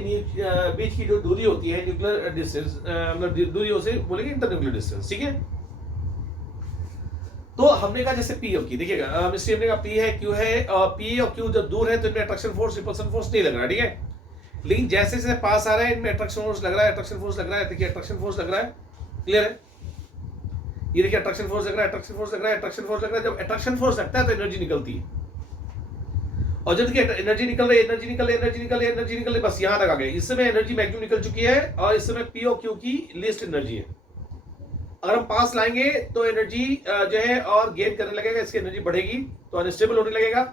बीच की जो दूरी होती है न्यूक्लियर डिस्टेंस, मतलब दूरी से बोलेंगे इंटरन्यूक्लियर डिस्टेंस, ठीक है। तो हमने कहा जैसे P और Q, देखिएगा मिस्ट्री हमने कहा P है Q है, और P और Q जब दूर है तो इनमें अट्रैक्शन फोर्स रिपल्सन फोर्स नहीं लग रहा है, ठीक है। लेकिन जैसे जैसे पास आ रहा है इनमें अट्रैक्शन फोर्स लग रहा है, अट्रैक्शन फोर्स लग रहा है। देखिए अट्रैक्शन फोर्स लग रहा है, क्लियर है, ये देखिए अट्रैक्शन फोर्स लग रहा है, अट्रैक्शन फोर्स लग रहा है, अट्रैक्शन फोर्स लग रहा है। जब अट्रैक्शन फोर्स लगता है तो एनर्जी निकलती है, और जब देखिए एनर्जी निकल रही है, एनर्जी निकल रही है, एनर्जी निकल रही है, एनर्जी निकल रही है, बस यहां तक आ गए। इस समय एनर्जी मैक्सिमम निकल चुकी है, और इस समय P और Q की लीस्ट एनर्जी है। अगर हम पास लाएंगे तो एनर्जी जो है और गेन करने लगेगा, इसकी एनर्जी बढ़ेगी तो अनस्टेबल होने लगेगा,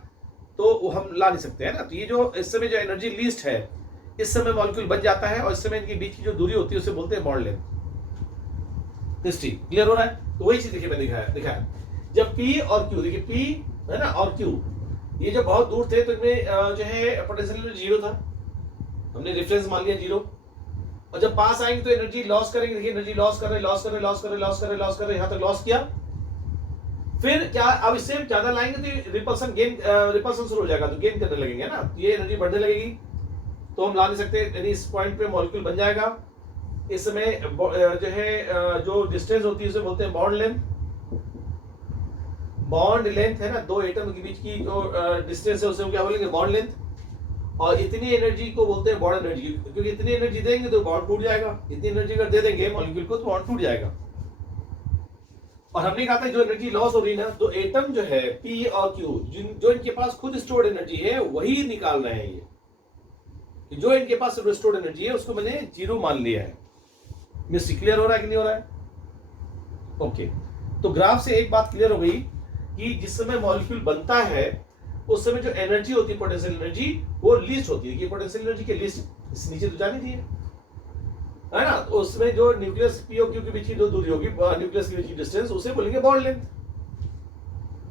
तो हम ला नहीं सकते हैं ना। तो ये जो इस समय जो एनर्जी लीस्ट है इस समय मॉलिक्यूल बन जाता है और इस समय इनके बीच की जो दूरी होती है उसे बोलते हैं बॉन्ड लेंथ। क्लियर हो रहा है? तो वही चीज देखिए मैं दिखाया जब P और Q, देखिए P है ना और Q ये जब बहुत दूर थे तो इनमें जो है पोटेंशियल एनर्जी 0 था, हमने रेफरेंस मान लिया 0, और जब पास आएंगे तो एनर्जी लॉस करेंगे। देखिए एनर्जी लॉस कर रहे यहां तक लॉस किया। फिर क्या अब इससे ज्यादा लाएंगे तो रिपल्सन शुरू हो जाएगा, तो गेन करने लगेंगे ना, ये एनर्जी बढ़ने लगेगी, तो हम ला नहीं सकते। यानी इस पॉइंट पे मॉलिक्यूल बन जाएगा। इस समय जो है जो डिस्टेंस होती है उसे बोलते हैं बॉन्ड लेंथ। बॉन्ड लेंथ है ना, दो एटम के बीच की जो डिस्टेंस है उसे हम क्या बोलेंगे? Bond length. और इतनी एनर्जी को बोलते हैं बॉन्ड एनर्जी, क्योंकि इतनी एनर्जी देंगे तो बॉन्ड टूट जाएगा, इतनी एनर्जी अगर दे देंगे मॉलिक्यूल को तो बॉन्ड टूट जाएगा। और हमने कहा था जो एनर्जी लॉस हो रही है ना, तो एटम जो है P और Q जो इनके पास खुद स्टोर्ड एनर्जी है वही निकाल रहे हैं। ये जो इनके पास स्टोर्ड एनर्जी है उसको मैंने 0 मान लिया है। मिस्टर क्लियर हो रहा है कि नहीं हो रहा है? ओके, तो ग्राफ से एक बात क्लियर हो गई कि जिस समय मॉलिक्यूल बनता है उस समय जो एनर्जी होती है पोटेंशियल एनर्जी वो लीस्ट होती है। कि पोटेंशियल एनर्जी के लिस्ट इस नीचे तो जानी थी है ना, तो उसमें जो न्यूक्लियस P और Q के बीच की जो दूरी होगी, न्यूक्लियस के बीच की डिस्टेंस, उसे बोलेंगे बॉन्ड लेंथ।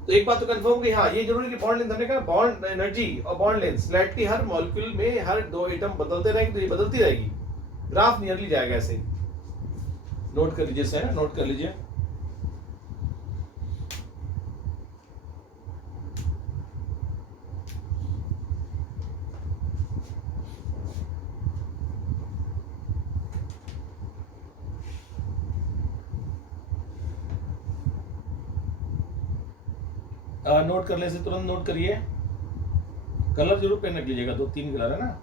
तो एक बात तो कंफर्म हो गई, हाँ ये जरूरी कि बॉन्ड लेंथ, हमने कहा बॉन्ड एनर्जी और बॉन्ड लेंथ स्लाइटली हर मॉलिक्यूल में हर दो एटम बदलते रहेंगे तो ये बदलती रहेगी। ग्राफ नियरली जाएगा ऐसे। नोट कर लीजिए सर, नोट कर लीजिए। नोट कर ले से तुरंत नोट करिए। कलर जरूर पेन रख लीजिएगा, 2-3 कलर है ना।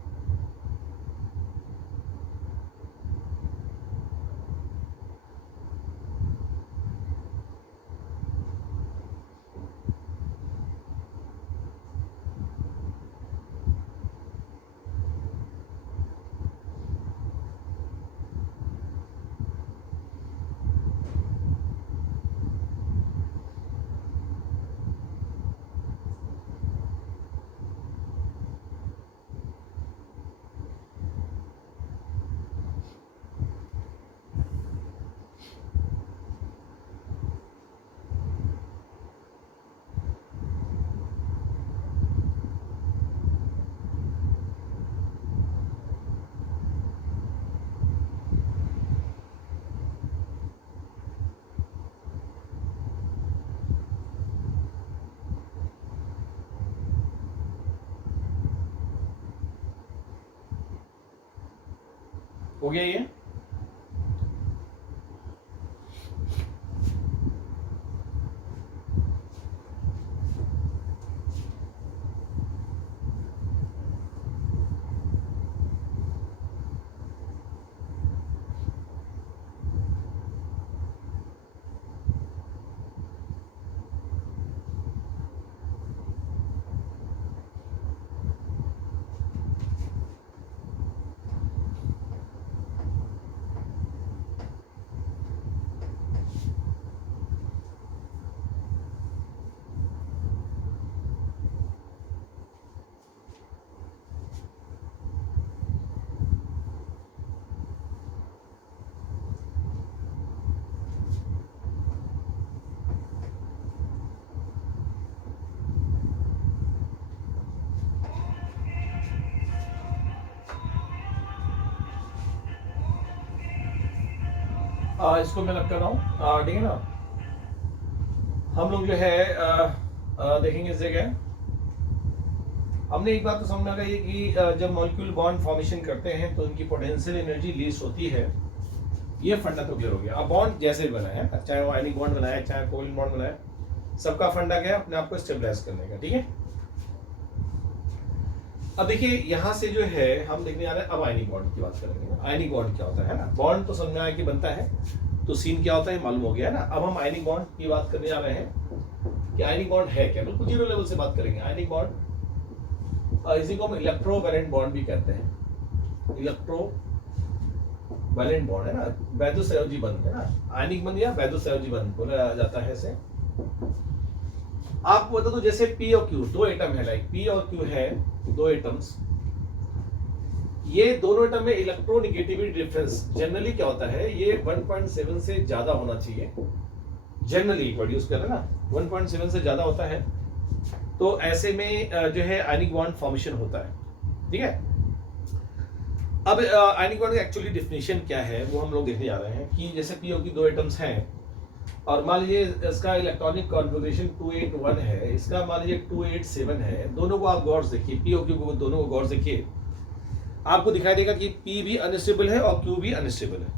हो गया ये? इसको मैं लग कर रहा हूँ, ठीक है ना। हम लोग जो है देखेंगे इस जगह। हमने एक बात तो समझ में आ गई कि जब मॉलिक्यूल बॉन्ड फॉर्मेशन करते हैं तो उनकी पोटेंशियल एनर्जी लीस्ट होती है। ये फंडा तो क्लियर हो गया। अब बॉन्ड जैसे भी बना है, चाहे वो आयनिक बॉन्ड बनाया चाहे कोवलेंट बॉन्ड बनाया, सबका फंडा क्या है? अपने आप को स्टेबलाइज करने का, ठीक है। अब देखिए यहां से जो है हम देखने आ रहे हैं, अब आयनिक बॉन्ड की बात करेंगे। आयनिक बॉन्ड क्या होता है ना, बॉन्ड तो समझ में आया कि बनता है, तो सीन क्या होता है मालूम हो गया ना। अब हम आयनिक बॉन्ड की बात करने जा रहे हैं कि आयनिक बॉन्ड है क्या, बिल्कुल जीरो लेवल से बात करेंगे। आयनिक बॉन्ड इसी को हम इलेक्ट्रोवैलेंट बॉन्ड भी कहते हैं। इलेक्ट्रोवैलेंट बॉन्ड है ना, वैद्युत बंध है ना, आयनिक बंध या वैद्युत बंध बोला जाता है इसे। आपको बता दो जैसे P और Q दो एटम है, लाइक P और Q है दो एटम्स, ये दोनों एटम में इलेक्ट्रोनेगेटिविटी डिफरेंस जनरली क्या होता है, ये 1.7 से ज्यादा होना चाहिए। जनरली वर्ड यूज कर रहे हैं ना, 1.7 से ज्यादा होता है तो ऐसे में जो है आयनिक बॉन्ड फॉर्मेशन होता है। ठीक है, अब आयनिक बॉन्ड का एक्चुअली डेफिनेशन क्या है वो हम लोग देखने जा रहे हैं कि जैसे पीओ की दो एटम्स हैं और मान लीजिए इसका इलेक्ट्रॉनिक कॉन्फ़िगरेशन 281 है, इसका मान लीजिए 287 है। दोनों को आप गौर से देखिए, पी और क्यू को दोनों को गौर से देखिए, आपको दिखाई देगा कि पी भी अनस्टेबल है और क्यू भी अनस्टेबल है।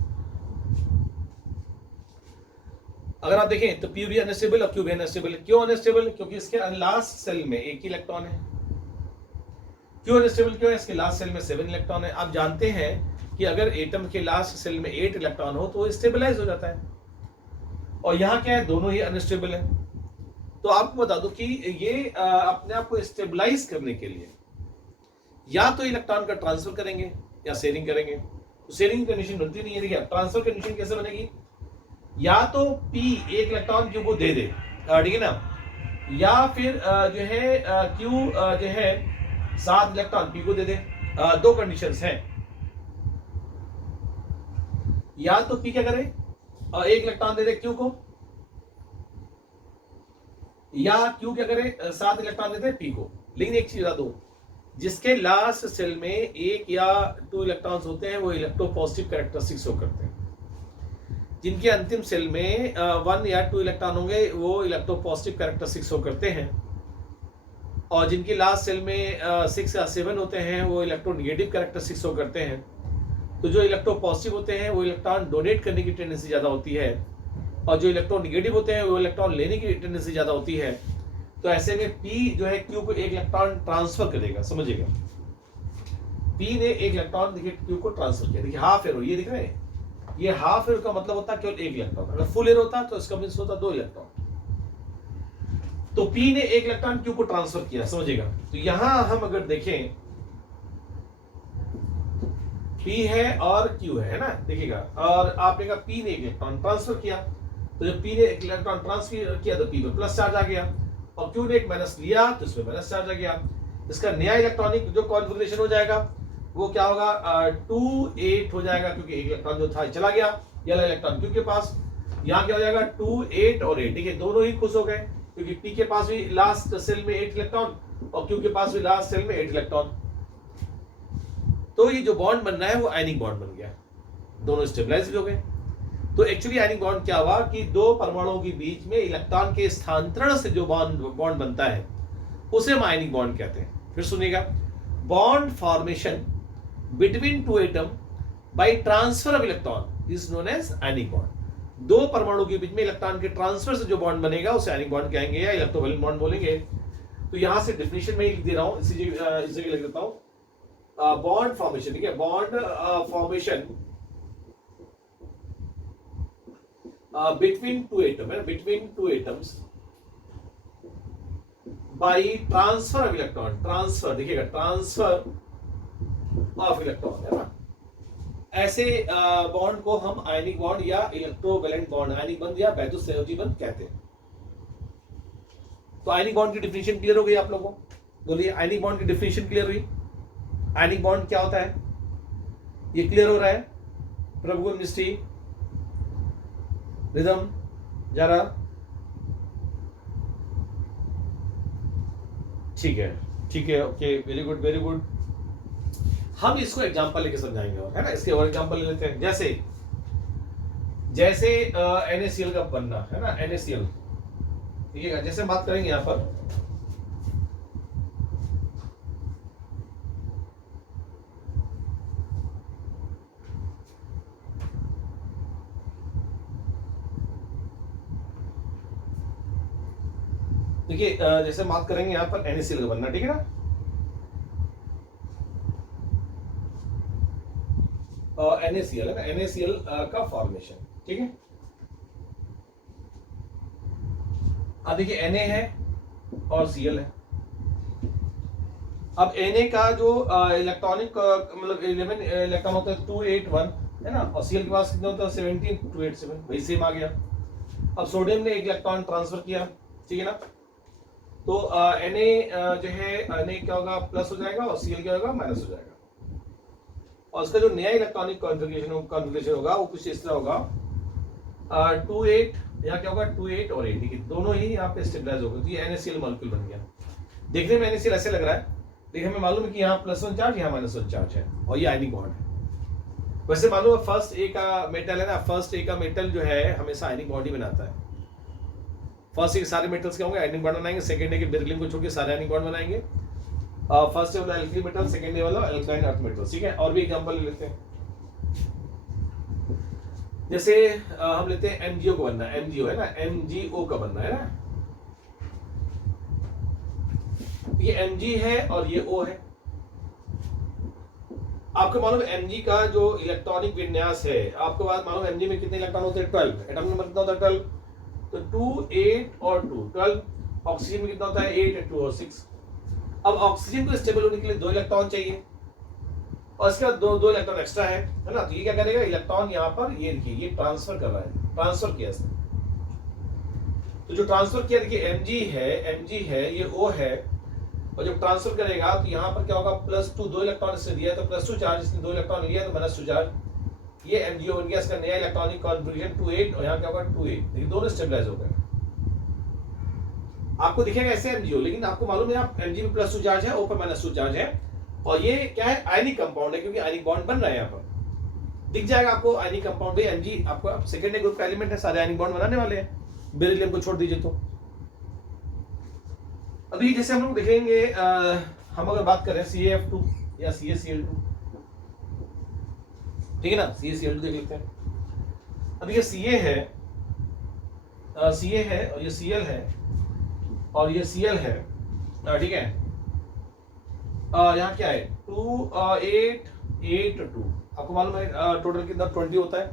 अगर आप देखें तो पी भी अनस्टेबल और क्यू भी अनस्टेबल है। क्यों अनस्टेबल? क्योंकि इसके लास्ट सेल में एक ही इलेक्ट्रॉन है। क्यों अनस्टेबल क्यों है? इसके लास्ट सेल में 7 इलेक्ट्रॉन है। आप जानते हैं कि अगर एटम के लास्ट सेल में 8 इलेक्ट्रॉन हो तो वो स्टेबलाइज हो जाता है, और यहाँ क्या है, दोनों ही अनस्टेबल है। तो आपको बता दो कि ये अपने आप को स्टेबलाइज करने के लिए या तो इलेक्ट्रॉन का ट्रांसफर करेंगे या शेयरिंग करेंगे। तो शेयरिंग कंडीशन बनती नहीं है। देखिए ट्रांसफर कंडीशन कैसे बनेगी, या तो P एक इलेक्ट्रॉन क्यू को दे दे, ठीक है ना, या फिर जो है Q जो है 7 इलेक्ट्रॉन P को दे दे। दो कंडीशंस हैं, या तो P क्या करे, एक इलेक्ट्रॉन दे दे Q को, या Q क्या करे 7 इलेक्ट्रॉन दे दे P को। लेकिन एक चीज बता दो, जिसके लास्ट सेल में 1 या 2 इलेक्ट्रॉन्स होते हैं वो इलेक्ट्रोपॉजिटिव कैरेक्टरिस्टिक्स शो करते हैं। जिनके अंतिम सेल में 1 या 2 इलेक्ट्रॉन होंगे वो इलेक्ट्रोपॉजिटिव कैरेक्टरिस्टिक्स शो करते हैं, और जिनके लास्ट सेल में 6 या 7 होते हैं वो इलेक्ट्रोनेगेटिव कैरेक्टरिस्टिक्स शो करते हैं। तो जो इलेक्ट्रोपॉजिटिव होते हैं वो इलेक्ट्रॉन डोनेट करने की टेंडेंसी ज़्यादा होती है, और जो इलेक्ट्रोनेगेटिव होते हैं वो इलेक्ट्रॉन लेने की टेंडेंसी ज़्यादा होती है। तो ऐसे में P जो है Q को एक इलेक्ट्रॉन ट्रांसफर करेगा, समझिएगा। P ने एक इलेक्ट्रॉन देखिए Q को ट्रांसफर किया, देखिए हाफ एरो, ये दिख रहे हैं, ये हाफ एरो का मतलब होता है केवल एक इलेक्ट्रॉन। अगर फुल एरो होता तो इसका मींस होता 2 इलेक्ट्रॉन। तो P ने एक इलेक्ट्रॉन Q को ट्रांसफर किया, समझिएगा। तो यहां हम अगर देखें P है और Q है ना, देखिएगा, और आपने कहा P ने एक इलेक्ट्रॉन ट्रांसफर किया, तो जब P ने एक इलेक्ट्रॉन ट्रांसफर किया तो P पे प्लस चार्ज आ गया, और Q ने एक माइनस लिया तो इसमें माइनस चार्ज आ गया। इसका नया इलेक्ट्रॉनिक जो कॉन्फ़िगरेशन हो जाएगा वो क्या होगा, 2 8 हो जाएगा, क्योंकि एक इलेक्ट्रॉन जो था चला गया, ये वाला इलेक्ट्रॉन Q के पास। यहाँ क्या हो जाएगा 2 8 और 8, ठीक है, दोनों ही खुश हो गए, क्योंकि P के पास भी लास्ट सेल में 8 इलेक्ट्रॉन और Q के पास भी लास्ट सेल में 8 इलेक्ट्रॉन। तो ये जो बॉन्ड बन रहा है वो आयनिक बॉन्ड बन गया, दोनों स्टेबलाइज भी हो गए। तो एक्चुअली आयनिक बॉन्ड क्या हुआ कि दो परमाणुओं के बीच में इलेक्ट्रॉन के स्थानांतरण से जो बॉन्ड बनता है उसे हम आयनिक बॉन्ड कहते हैं। फिर सुनिएगा, bond formation between two atom by transfer of electron is known as ionic bond. दो परमाणु के बीच में इलेक्ट्रॉन के ट्रांसफर से जो बॉन्ड बनेगा उसे आयनिक बॉन्ड कहेंगे या इलेक्ट्रोवैलेंट बॉन्ड बोलेंगे। तो यहां से डेफिनेशन में ही लिख दे रहा हूं, इस जगह लिख देता हूं, बॉन्ड फॉर्मेशन, ठीक है, bond formation between two atoms, between two atoms by transfer of electron, transfer देखिएगा, transfer of electron है ना। ऐसे बॉन्ड को हम आयनिक बॉन्ड या इलेक्ट्रोवैलेंट बॉन्ड, आयनिक बंध या बैदुसहयोजी बंध कहते हैं। तो आयनिक बॉन्ड की डिफिनेशन क्लियर हो गई आप लोगों को? बोलिए, आयनिक बॉन्ड की डिफिनेशन क्लियर हुई? आयनिक बॉन्ड क्या होता है ये क्लियर हो रहा है? प्रभु मिस्टी, रिदम, जरा, ठीक है, ठीक है, okay, very good, very good. हम इसको एग्जांपल लेके समझाएंगे, और है ना, इसके और एग्जांपल ले लेते हैं। जैसे NaCl का बनना है ना, NaCl, ठीक है, जैसे बात करेंगे यहां पर, देखिए जैसे बात करेंगे यहां पर NaCl का बनना, ठीक है ना, NaCl है ना, NaCl का फॉर्मेशन, ठीक है। अब देखिए Na है और Cl है। अब Na का जो इलेक्ट्रॉनिक मतलब 11 इलेक्ट्रॉन होता है 281 है ना, और Cl के पास कितने होता है 17 287, वही सेम आ गया। अब सोडियम ने एक इलेक्ट्रॉन ट्रांसफर किया, ठीक है ना, तो Na जो है Na क्या होगा, प्लस हो जाएगा, और Cl क्या होगा, माइनस हो जाएगा। और उसका जो नया इलेक्ट्रॉनिक कॉन्फ़िगरेशन होगा वो कुछ इस तरह होगा, 2 8, यहाँ क्या होगा 2 8 और 8, ठीक है, दोनों ही यहाँ पे स्टेबलाइज हो गए, तो ये NaCl मॉलिक्यूल बन गया। देखने में NaCl ऐसे लग रहा है, लेकिन हमें मालूम है कि यहाँ +1 चार्ज, यहाँ -1 चार्ज है, और ये आयनिक बॉन्ड है। वैसे मालूम है फर्स्ट ए का मेटल है ना, फर्स्ट ए का मेटल जो है हमेशा आयनिक बॉन्ड ही बनाता है। फर्स्ट ए के सारे मेटल्स क्या होंगे, आयनिक बॉन्ड बनाएंगे। सेकंड ए के बेरिलियम को छोड़ के सारे आयनिक बॉन्ड बनाएंगे। फर्स्ट ए वाला एल्किल मेटल, सेकंड ए वाला एल्काइन अर्थ मेटल, ठीक है। और भी एग्जांपल ले लेते हैं, जैसे हम लेते हैं MgO को बनना है, MgO है ना, MgO का बनना है ना, ये Mg है और ये O है। आपको मालूम है Mg का जो इलेक्ट्रॉनिक विन्यास है, आपको बात मालूम है Mg में कितने इलेक्ट्रॉन होते हैं, 12। एटॉमिक नंबर कितना होता है, 12। तो 2 8 और 2 12। ऑक्सीजन में कितना होता है, 8 2 और 6। अब ऑक्सीजन को स्टेबल होने के लिए 2 इलेक्ट्रॉन चाहिए, और इसके बाद दो इलेक्ट्रॉन एक्स्ट्रा है ना। तो ये क्या करेगा, इलेक्ट्रॉन यहाँ पर, ये देखिए ये ट्रांसफर कर रहा है, ट्रांसफर किया इसने। तो जो ट्रांसफर किया देखिए Mg है, ये O है, और जब ट्रांसफर करेगा तो यहाँ पर क्या होगा, +2, 2 इलेक्ट्रॉन इससे दिया तो +2 चार्ज, इसने 2 इलेक्ट्रॉन लिया तो -2 चार्ज। ये MgO बन गया, इसका नया इलेक्ट्रॉनिक कॉन्फ़िगरेशन 2 8, और यहाँ क्या होगा 2 8, देखिए दोनों स्टेबलाइज हो गए। आपको दिखेगा ऐसे MgO, लेकिन आपको मालूम है आप Mg में +2 चार्ज है, O पर -2 चार्ज है, और ये क्या है, आयनिक कंपाउंड है, क्योंकि आयनिक बॉन्ड बन रहा है। यहाँ पर दिख जाएगा आपको आयनिक कंपाउंड भी Mg, आपको सेकेंडरी ग्रुप का एलिमेंट है, सारे आयनिक बॉन्ड बनाने वाले हैं, बेरिलियम को छोड़ दीजिए तो। अभी जैसे हम लोग देखेंगे, हम अगर बात करें CaF2 या CaCl2, ठीक है ना, CaCl2 देख लेते हैं। अब ये Ca है, Ca है, और ये Cl है, और ये Cl है, ठीक है। यहाँ क्या है, 2 8 8 2, आपको मालूम है टोटल कितना 20 होता है।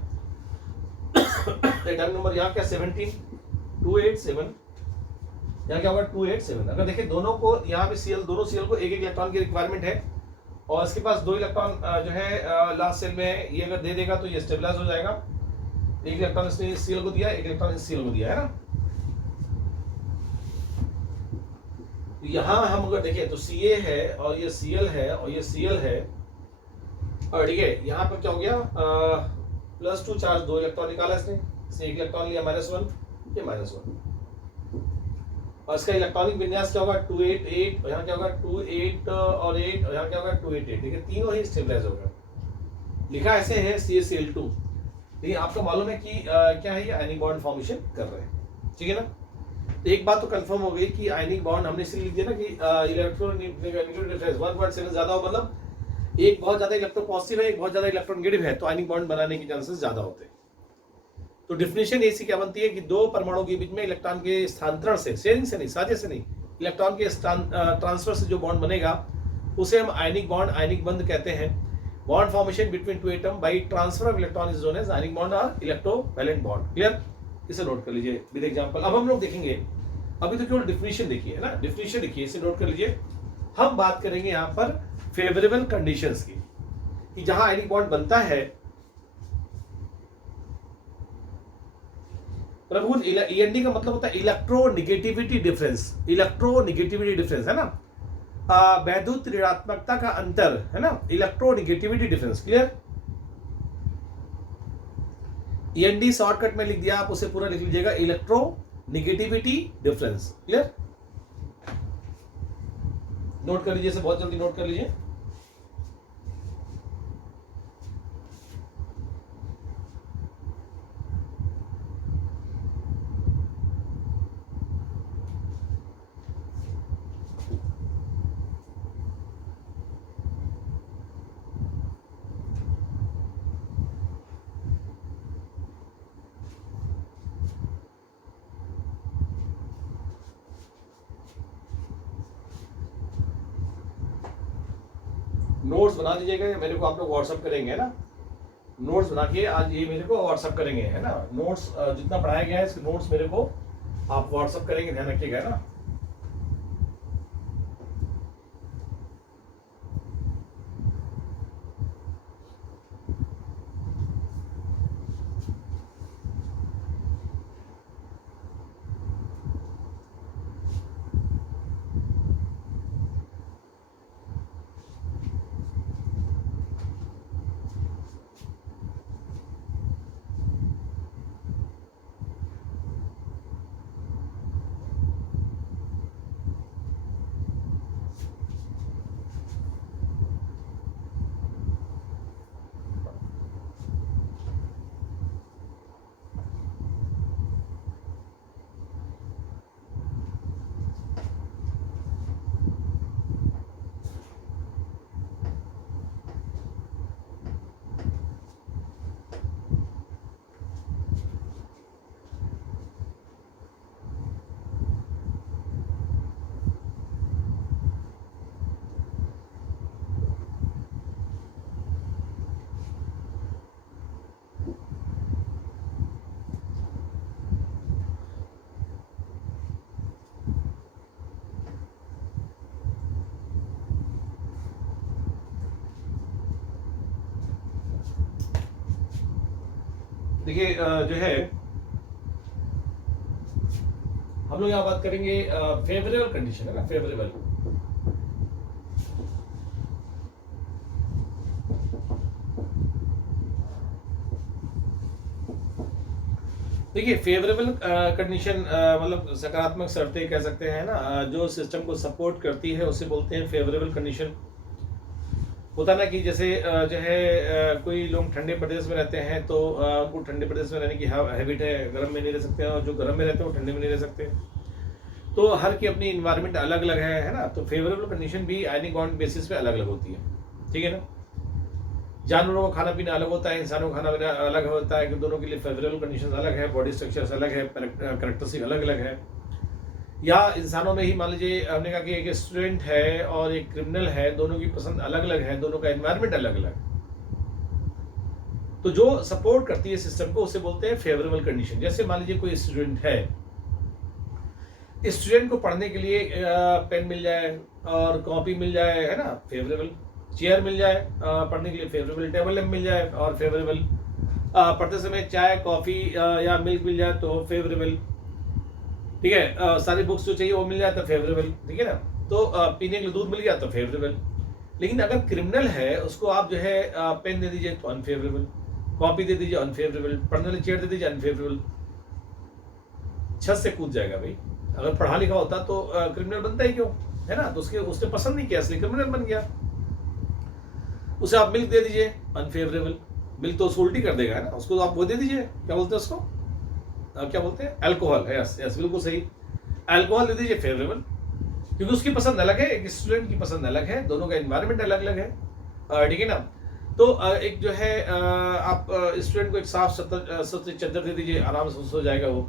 एटॉमिक नंबर यहाँ क्या 17, 2 8 7, यहाँ क्या होगा 2 8 7। अगर देखें दोनों को, यहाँ पे Cl, दोनों Cl को एक इलेक्ट्रॉन की रिक्वायरमेंट है, और इसके पास 2 इलेक्ट्रॉन जो है लास्ट सेल में, ये अगर दे देगा तो ये स्टेबलाइज हो जाएगा। एक इलेक्ट्रॉन इसने Cl को दिया, एक इलेक्ट्रॉन Cl को दिया, है ना। यहाँ हम अगर देखें तो Ca है, और ये Cl है, और ये Cl है, और ठीक है, यहाँ पर क्या हो गया, +2 चार्ज, 2 इलेक्ट्रॉन निकाला इसने, एक इलेक्ट्रॉन लिया -1, ये -1, और इसका इलेक्ट्रॉनिक विन्यास क्या होगा 2 8 8, और यहाँ क्या होगा 2 8 और 8, और यहाँ क्या होगा 2 8 8, ठीक है, तीनों ही स्टेबलाइज हो गए। लिखा ऐसे है CaCl2, लेकिन आपको मालूम है कि क्या है, ये आयनिक बॉन्ड फॉर्मेशन कर रहे हैं, ठीक है ना। तो एक बात तो कंफर्म हो गई कि आयनिक बॉन्ड, हमने इसलिए लिख दिया ना कि इलेक्ट्रोनेगेटिव डिफरेंस 1.7 ज्यादा हो, मतलब एक बहुत ज्यादा इलेक्ट्रो पॉजिटिव है, एक बहुत ज्यादा इलेक्ट्रोनेगेटिव है, तो आयनिक बॉन्ड बनाने के चांसेस ज्यादा होते हैं। तो डेफिनेशन ऐसी क्या बनती है कि दो परमाणु के बीच में इलेक्ट्रॉन के स्थानांतरण से, शेयरिंग से नहीं, साझे से नहीं, इलेक्ट्रॉन के ट्रांसफर से जो बॉन्ड बनेगा उसे हम आयनिक बॉन्ड, आयनिक बंध कहते हैं। Bond formation between two atom by transfer of electron is known as ionic bond और इलेक्ट्रोवैलेंट बॉन्ड। क्लियर, इसे नोट कर लीजिए विद एग्जांपल। अब हम लोग देखेंगे, अभी तो केवल डिफिनेशन देखिए, है ना, डिफिनेशन देखिए, इसे नोट कर लीजिए। हम बात करेंगे यहाँ पर फेवरेबल कंडीशंस की, कि जहां आयनिक बॉन्ड बनता है, प्रभु END का मतलब होता है इलेक्ट्रोनेगेटिविटी डिफरेंस, इलेक्ट्रोनेगेटिविटी डिफरेंस, है ना, वैद्युत ऋणात्मकता का अंतर, है ना, electronegativity difference. Clear, END shortcut में लिख दिया, आप उसे पूरा लिख लीजिएगा, इलेक्ट्रोनेगेटिविटी डिफरेंस। क्लियर, नोट कर लीजिए, इसे बहुत जल्दी नोट कर लीजिए। नोट्स बना दीजिएगा, मेरे को आप लोग व्हाट्सअप करेंगे, है ना, नोट्स बना के आज ये मेरे को व्हाट्सअप करेंगे, है ना, नोट्स जितना पढ़ाया गया है इसके नोट्स मेरे को आप व्हाट्सअप करेंगे, ध्यान रखिएगा, है ना। देखिए जो है हम लोग यहाँ बात करेंगे फेवरेबल कंडीशन है ना, फेवरेबल। देखिए फेवरेबल कंडीशन मतलब सकारात्मक शर्तें कह सकते हैं ना, जो सिस्टम को सपोर्ट करती है उसे बोलते हैं फेवरेबल कंडीशन। होता ना कि जैसे जो है कोई लोग ठंडे प्रदेश में रहते हैं तो उनको ठंडे प्रदेश में रहने की हैबिट है, गर्म में नहीं रह सकते हैं, और जो गर्म में रहते हैं वो ठंडे में नहीं रह सकते। तो हर की अपनी इन्वायरमेंट अलग अलग है ना। तो फेवरेबल कंडीशन भी आयनिक बॉन्ड बेसिस पे अलग अलग होती है, ठीक है ना। जानवरों का खाना पीना अलग होता है, इंसानों का खाना पीना अलग होता है, कि दोनों के लिए फेवरेबल कंडीशंस अलग है, बॉडी स्ट्रक्चर्स अलग है, कैरेक्टरिस्टिक अलग अलग है। या इंसानों में ही मान लीजिए हमने कहा कि एक स्टूडेंट है और एक क्रिमिनल है, दोनों की पसंद अलग अलग है, दोनों का एनवायरनमेंट अलग अलग। तो जो सपोर्ट करती है सिस्टम को उसे बोलते हैं फेवरेबल कंडीशन। जैसे मान लीजिए कोई स्टूडेंट है, स्टूडेंट को पढ़ने के लिए पेन मिल जाए और कॉपी मिल जाए, है ना, फेवरेबल। चेयर मिल जाए पढ़ने के लिए, फेवरेबल। टेबल लैंप मिल जाए और फेवरेबल। पढ़ते समय चाय कॉफ़ी या मिल्क मिल जाए तो फेवरेबल, ठीक है। सारी बुक्स जो चाहिए वो मिल जाए तो फेवरेबल, ठीक है ना। तो पीने के लिए दूध मिल गया तो फेवरेबल। लेकिन अगर क्रिमिनल है उसको आप जो है पेन दे दीजिए तो अनफेवरेबल, कॉपी दे दीजिए अनफेवरेबल, पढ़ने वाली चेयर दे दीजिए अनफेवरेबल। छत से कूद जाएगा भाई। अगर पढ़ा लिखा होता तो क्रिमिनल बनता ही क्यों, है ना। तो उसने पसंद नहीं किया इसलिए क्रिमिनल बन गया। उसे आप मिल्क दे दीजिए अनफेवरेबल, मिल्क तो उसको उल्टी कर देगा, है ना। उसको आप वो दे दीजिए, क्या बोलते हैं उसको, क्या बोलते हैं, अल्कोहल। यस यस, बिल्कुल सही, अल्कोहल दे दीजिए फेवरेबल, क्योंकि उसकी पसंद अलग है, एक स्टूडेंट की पसंद अलग है, दोनों का एनवायरनमेंट अलग अलग है, ठीक है ना। तो एक जो है आप स्टूडेंट को एक साफ सुथरी चादर दे दीजिए, आराम से सो जाएगा वो।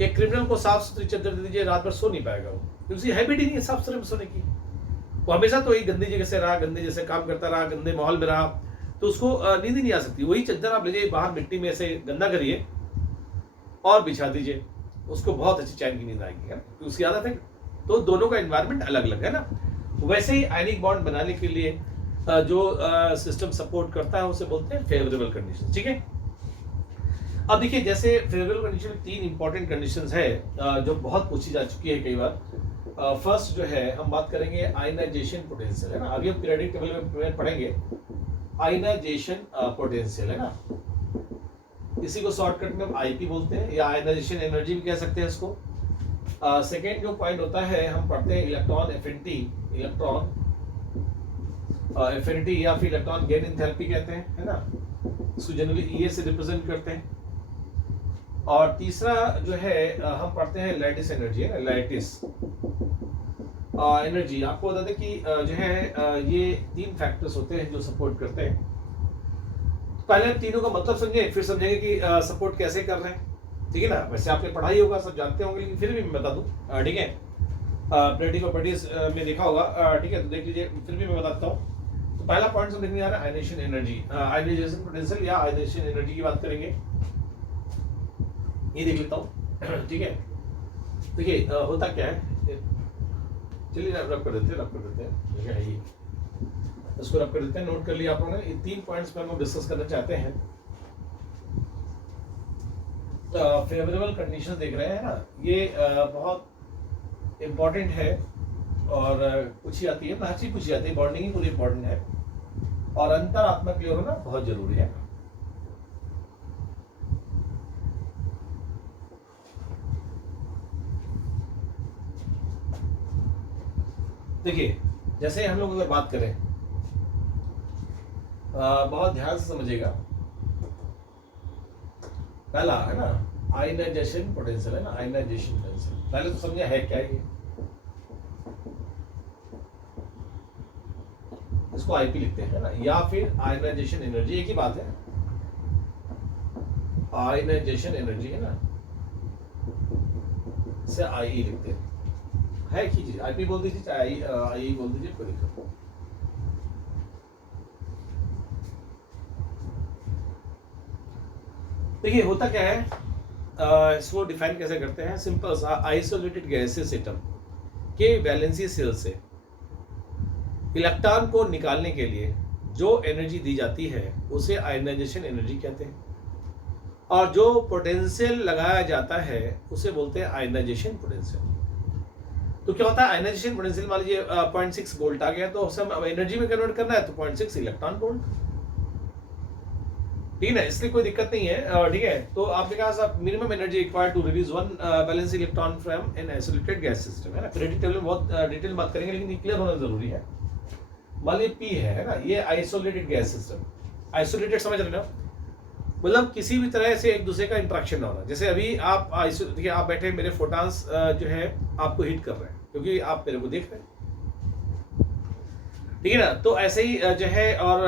एक क्रिमिनल को साफ सुथरी चादर दे दीजिए, रात भर सो नहीं पाएगा वो, क्योंकि उसकी हैबिट ही नहीं है साफ सुथरे में सोने की। वो हमेशा तो एक गंदी जगह से रहा, गंदे जैसे काम करता रहा, गंदे माहौल में रहा, तो उसको नींद ही नहीं आ सकती। वही चादर आप ले जाइए बाहर, मिट्टी में से गंदा करिए और बिछा दीजिए, उसको बहुत अच्छी चैन की नींद आएगी, है ना, उसकी आदत है। तो दोनों का एनवायरनमेंट अलग अलग है ना। वैसे ही आयनिक बॉन्ड बनाने के लिए जो सिस्टम सपोर्ट करता है उसे बोलते हैं फेवरेबल कंडीशन, ठीक है। अब देखिए जैसे फेवरेबल कंडीशन में 3 इंपॉर्टेंट कंडीशंस है जो बहुत पूछी जा चुकी है कई बार। फर्स्ट जो है हम बात करेंगे आयनाइजेशन पोटेंशियल, है ना। आगे हम पीरियोडिक टेबल में पढ़ेंगे आयनाइजेशन पोटेंशियल, है ना। इसी को शॉर्टकट में हम आईपी बोलते हैं, या आयनाइजेशन एनर्जी भी कह सकते हैं इसको। सेकेंड जो पॉइंट होता है हम पढ़ते हैं इलेक्ट्रॉन एफिनिटी, इलेक्ट्रॉन एफिनिटी या फिर इलेक्ट्रॉन गेन एंथैल्पी कहते हैं, है ना। इसको जनरली ईए से रिप्रेजेंट करते हैं। और तीसरा जो है हम पढ़ते हैं लैटिस एनर्जी, है ना, लैटिस एनर्जी। आपको बता दें कि जो है ये 3 फैक्टर्स होते हैं जो सपोर्ट करते हैं। पहले हम तीनों का मतलब समझें, फिर समझेंगे कि सपोर्ट कैसे कर रहे हैं, ठीक है ना। वैसे आपने पढ़ाई होगा, सब जानते होंगे, लेकिन फिर भी मैं बता दूं, ठीक है। प्लेटिंग प्रॉपर्टीज में देखा होगा, ठीक है, तो देख लीजिए, फिर भी मैं बताता हूँ। तो पहला पॉइंट समझ में आ रहा है आयनाइजेशन एनर्जी, आयनाइजेशन पोटेंशियल या आयनाइजेशन एनर्जी की बात करेंगे। ये देख लेता हूँ, ठीक है। देखिए होता क्या है, चलिए रब कर देते हैं, ठीक है। ये इसको रब कर देते हैं, नोट कर लिया आप लोगों ने। ये 3 पॉइंट्स पे हम डिस्कस करना चाहते हैं। फेवरेबल कंडीशन देख रहे हैं ना, ये बहुत इम्पोर्टेंट है और पूछी आती है, हर चीज पूछी आती है, बॉन्डिंग ही पूरी इम्पोर्टेंट है और अंतरात्मा क्लियर होना बहुत जरूरी है। देखिए जैसे हम लोग अगर बात करें, बहुत ध्यान से समझिएगा। पहला है ना आयनाइजेशन पोटेंशियल, है ना, आयनाइजेशन पोटेंशियल। पहले तो समझे है क्या ये, इसको आईपी लिखते हैं ना, या फिर आयनाइजेशन एनर्जी, एक ही बात है। आयनाइजेशन एनर्जी है ना, से आई लिखते हैं, है एक ही चीज। आईपी बोल दीजिए चाहे आई बोल दीजिए, कोई दिक्कत नहीं। देखिए होता क्या है, इसको डिफाइन कैसे करते हैं, सिंपल सा, आइसोलेटेड गैसेस एटम के वैलेंसी शेल से इलेक्ट्रॉन को निकालने के लिए जो एनर्जी दी जाती है उसे आयनाइजेशन एनर्जी कहते हैं। और जो पोटेंशियल लगाया जाता है उसे बोलते हैं आयनाइजेशन पोटेंशियल। तो क्या होता है आयनाइजेशन पोटेंशियल, मान लीजिए 0.6 वोल्ट आ गया, तो उसे अब एनर्जी में कन्वर्ट करना है तो 0.6 इलेक्ट्रॉन वोल्ट, ठीक है ना, इसलिए कोई दिक्कत नहीं है, ठीक है। तो आपने कहा minimum energy required to release one valence electron from an isolated gas system, है ना। पीरियोडिक टेबल में बहुत डिटेल बात करेंगे, लेकिन क्लियर होना जरूरी है। मान लीजिए पी है ना, ये आइसोलेटेड गैस सिस्टम, आइसोलेटेड समझ रहे हो, मतलब किसी भी तरह से एक दूसरे का इंटरेक्शन ना होना। जैसे अभी आप देखिए, आप बैठे, मेरे फोटॉन्स जो है आपको हिट कर रहे हैं क्योंकि आप मेरे को देख रहे हैं, ठीक है ना। तो ऐसे ही जो है, और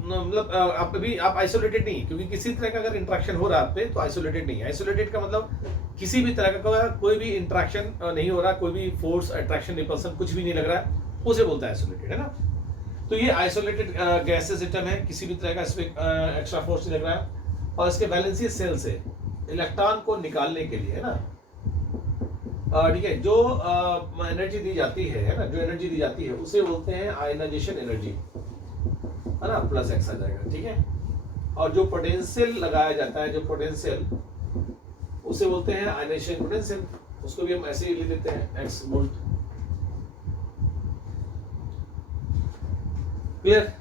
मतलब आप अभी आप आइसोलेटेड नहीं, क्योंकि किसी तरह का अगर इंटरेक्शन हो रहा है आप पे तो आइसोलेटेड नहीं है। आइसोलेटेड का मतलब किसी भी तरह का कोई भी इंटरेक्शन नहीं हो रहा, कोई भी फोर्स, अट्रैक्शन, रिपल्सन कुछ भी नहीं लग रहा है, उसे बोलता है आइसोलेटेड, है ना। तो ये आइसोलेटेड गैसेस सिस्टम है, किसी भी तरह का इसमें एक्स्ट्रा फोर्स नहीं लग रहा है, और इसके वैलेंसी सेल से इलेक्ट्रॉन को निकालने के लिए, है ना, ठीक है, जो एनर्जी दी जाती है ना, जो एनर्जी दी जाती है उसे बोलते हैं आयनाइजेशन एनर्जी, है ना, प्लस एक्स आ जाएगा, ठीक है। और जो पोटेंशियल लगाया जाता है, जो पोटेंशियल, उसे बोलते हैं आयनाइजेशन पोटेंशियल, उसको भी हम ऐसे ही लिख देते हैं एक्स वोल्ट। क्लियर?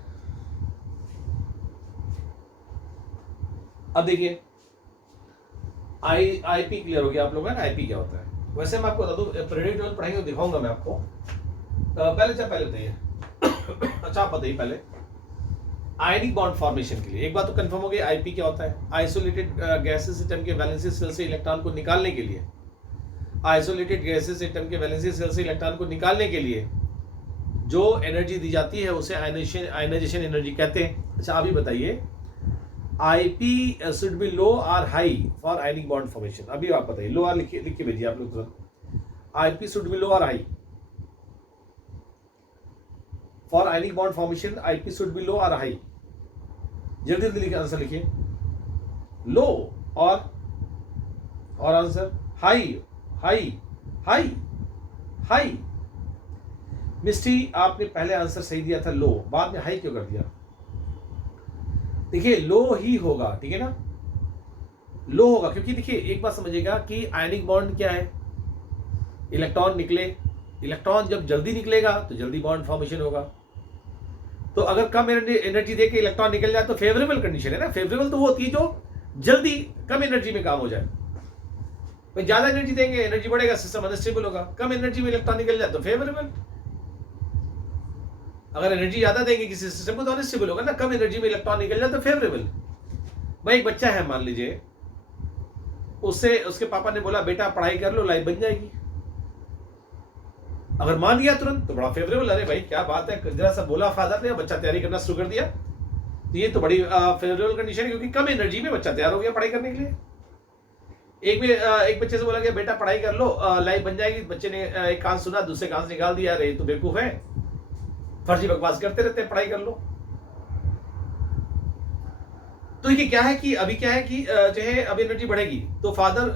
अब देखिए आईपी क्लियर हो गया आप लोगों का, आईपी क्या होता है। वैसे मैं आपको बता दूं, पीरियोडिक टेबल पढ़ाएंगे तो दिखाऊंगा मैं आपको। पहले बताइए अच्छा आप बताइए पहले, आयनिक बॉन्ड फॉर्मेशन के लिए एक बात तो कंफर्म हो गई, आईपी क्या होता है। आइसोलेटेड गैसेस सिस्टम के वैलेंसी सेल से इलेक्ट्रॉन को निकालने के लिए, आइसोलेटेड गैसेस सिस्टम के वैलेंसी सेल से इलेक्ट्रॉन को निकालने के लिए जो एनर्जी दी जाती है उसे आयनाइजेशन एनर्जी कहते हैं। अच्छा अभी बताइए, आईपी शुड बी लो और high for ionic bond formation. अभी आप बताइए, लो और लिख के भेजिए आप लोग तुरंत। आईपी शुड बी लो और high for ionic bond formation, IP should be low और हाई। जल्दी जल्दी लिखिए, आंसर लिखिए। लो और answer high, high, high, high. Mishti आपने पहले आंसर सही दिया था लो, बाद में हाई क्यों कर दिया? देखिए लो ही होगा, ठीक है ना, लो होगा, क्योंकि देखिए एक बात समझिएगा कि आयनिक बॉन्ड क्या है, इलेक्ट्रॉन निकले, इलेक्ट्रॉन जब जल्दी निकलेगा तो जल्दी बॉन्ड फॉर्मेशन होगा। तो अगर कम एनर्जी देके इलेक्ट्रॉन निकल जाए तो फेवरेबल कंडीशन है ना। फेवरेबल तो वो होती है जो जल्दी कम एनर्जी में काम हो जाए। भाई ज्यादा एनर्जी देंगे, एनर्जी बढ़ेगा, सिस्टम अनस्टेबल होगा। कम एनर्जी में इलेक्ट्रॉन निकल जाए तो फेवरेबल। अगर एनर्जी ज्यादा देंगे किसी सिस्टम को तो अनस्टेबल होगा ना। कम एनर्जी में इलेक्ट्रॉन निकल जाए तो फेवरेबल। भाई एक बच्चा है मान लीजिए, उससे उसके पापा ने बोला बेटा पढ़ाई कर लो लाइफ बन जाएगी, अगर मान लिया तुरंत तो बड़ा फेवरेबल। अरे भाई क्या बात है, जरा सा बोला फादर ने, बच्चा तैयारी करना शुरू कर दिया, तो ये तो बड़ी फेवरेबल कंडीशन है, क्योंकि कम एनर्जी में बच्चा तैयार हो गया पढ़ाई करने के लिए। एक बच्चे से बोला गया बेटा पढ़ाई कर लो लाइफ बन जाएगी, बच्चे ने एक कान सुना, दूसरे कान से निकाल दिया, अरे तो बेवकूफ है, फर्जी बकवास करते रहते हैं, पढ़ाई कर लो। तो ये क्या है कि अभी क्या है कि जो है अब एनर्जी बढ़ेगी, तो फादर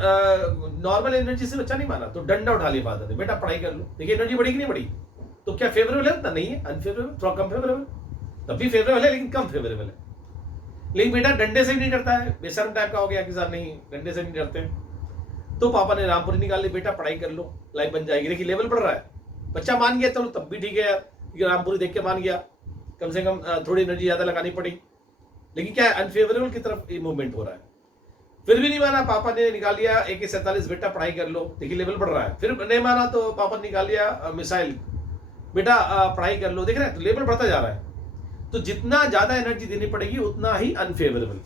नॉर्मल एनर्जी से बच्चा नहीं माना, तो डंडा उठा लिया फादर ने, बेटा पढ़ाई कर लो। देखिए एनर्जी बढ़ी कि नहीं बढ़ी, तो क्या फेवरेबल है? उतना नहीं है, अनफेवरेबल, थोड़ा कम फेवरेबल, तब भी फेवरेबल है लेकिन कम फेवरेबल है। लेकिन बेटा डंडे से भी नहीं डरता है, बेशर्म टाइप का हो गया कि साहब नहीं डंडे से नहीं डरते, तो पापा ने रामपुरी निकाल ली, बेटा पढ़ाई कर लो लाइफ बन जाएगी। देखिए लेवल बढ़ रहा है, बच्चा मान गया, चलो तब भी ठीक है यार, रामपुरी देख के मान गया, कम से कम थोड़ी एनर्जी ज्यादा लगानी पड़ी, लेकिन क्या है अनफेवरेबल की तरफ मूवमेंट हो रहा है। फिर भी नहीं माना, पापा ने निकाल लिया AK-47, बेटा पढ़ाई कर लो। देखिए लेवल बढ़ रहा है। फिर नहीं माना तो पापा ने निकाल लिया मिसाइल, बेटा पढ़ाई कर लो। देख रहे हैं, तो लेवल बढ़ता जा रहा है। तो जितना ज्यादा एनर्जी देनी पड़ेगी उतना ही अनफेवरेबल।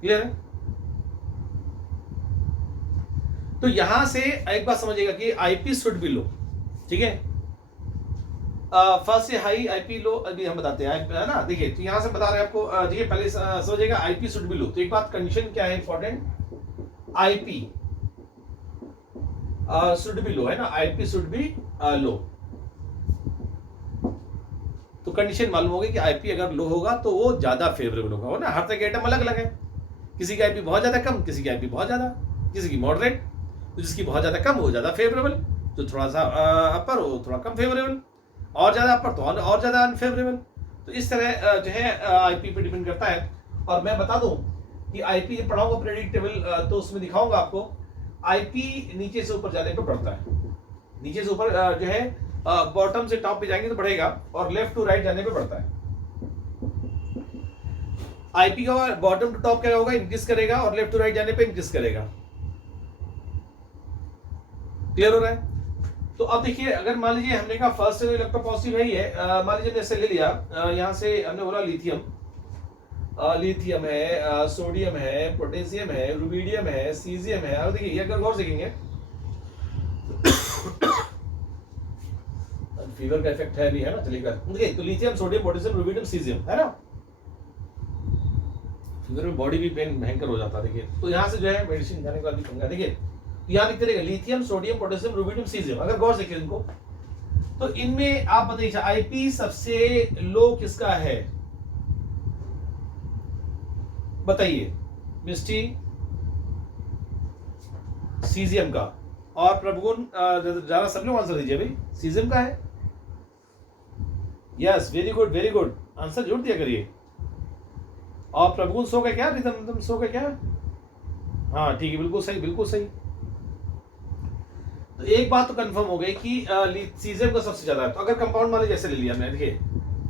क्लियर है? तो यहां से एक बात समझिएगा कि आईपी शुड बी लो, ठीक है, फर्स्ट से हाई, आईपी लो, अभी हम बताते हैं है ना। देखिए तो यहां से बता रहे हैं आपको, देखिए पहले समझिएगा आईपी शुड बी लो। तो एक बात कंडीशन क्या है इंपॉर्टेंट, आईपी शुड बी लो, है ना, आईपी शुड बी लो। तो कंडीशन मालूम होगी कि आईपी अगर लो होगा तो वो ज्यादा फेवरेबल होगा ना। हर तरह के आइटम अलग अलग है, किसी की आईपी बहुत ज्यादा कम, किसी की आईपी बहुत ज्यादा, किसी की मॉडरेट। तो जिसकी बहुत ज्यादा कम वो ज्यादा फेवरेबल, जो थोड़ा सा अपर वो थोड़ा कम फेवरेबल, और ज्यादा अपर तो और ज्यादा अनफेवरेबल। तो इस तरह जो है आईपी पे डिपेंड करता है। और मैं बता दूं कि आईपी जब पढ़ाऊंगा प्रेडिक्टेबल तो उसमें दिखाऊंगा आपको आईपी नीचे से ऊपर जाने पे बढ़ता है, नीचे से ऊपर जो है बॉटम से टॉप पे जाएंगे तो बढ़ेगा और लेफ्ट टू राइट जाने पे बढ़ता है। आईपी का बॉटम टू टॉप क्या होगा, इंक्रीज करेगा और लेफ्ट टू राइट जाने पे इंक्रीज करेगा। क्लियर हो रहा है? तो अब देखिए अगर मान लीजिए हमने कहा फर्स्ट इलेक्ट्रोपॉजिटिव है, मान लीजिए जैसे ले लिया यहां से हमने बोला लिथियम, लिथियम है, सोडियम है, पोटेशियम है, रुबिडियम है, सीजियम है। अब देखिए ये अगर गौर से देखेंगे फीवर का इफेक्ट है भी है ना, चलेगा। देखिए तो lithium, sodium, potassium, rubidium, caesium है ना। फीवर में बॉडी भी पेन भयंकर हो जाता है। देखिए तो यहाँ से जो है मेडिसिन खाने के बाद भी पंगा। देखिए यहाँ लिखते रहेगा lithium, sodium, potassium, rubidium, caesium. अगर गौर से देखिए इनको तो इनमें आप बताइए आईपी सबसे लो किसका है, बताइए मिस्टी? सीजियम का। और प्रभुगुण जरा सब लोग आंसर दीजिए भाई, सीजियम का है। Yes very good very good, answer जरूर दिया करिए। और प्रभुगुण सो का क्या, रिदम सो का क्या? हाँ ठीक है, बिल्कुल सही बिल्कुल सही। तो एक बात तो कंफर्म हो गई कि सीजियम का सबसे ज्यादा है। तो अगर कंपाउंड मान लीजिए जैसे ले लिया हमने, देखिए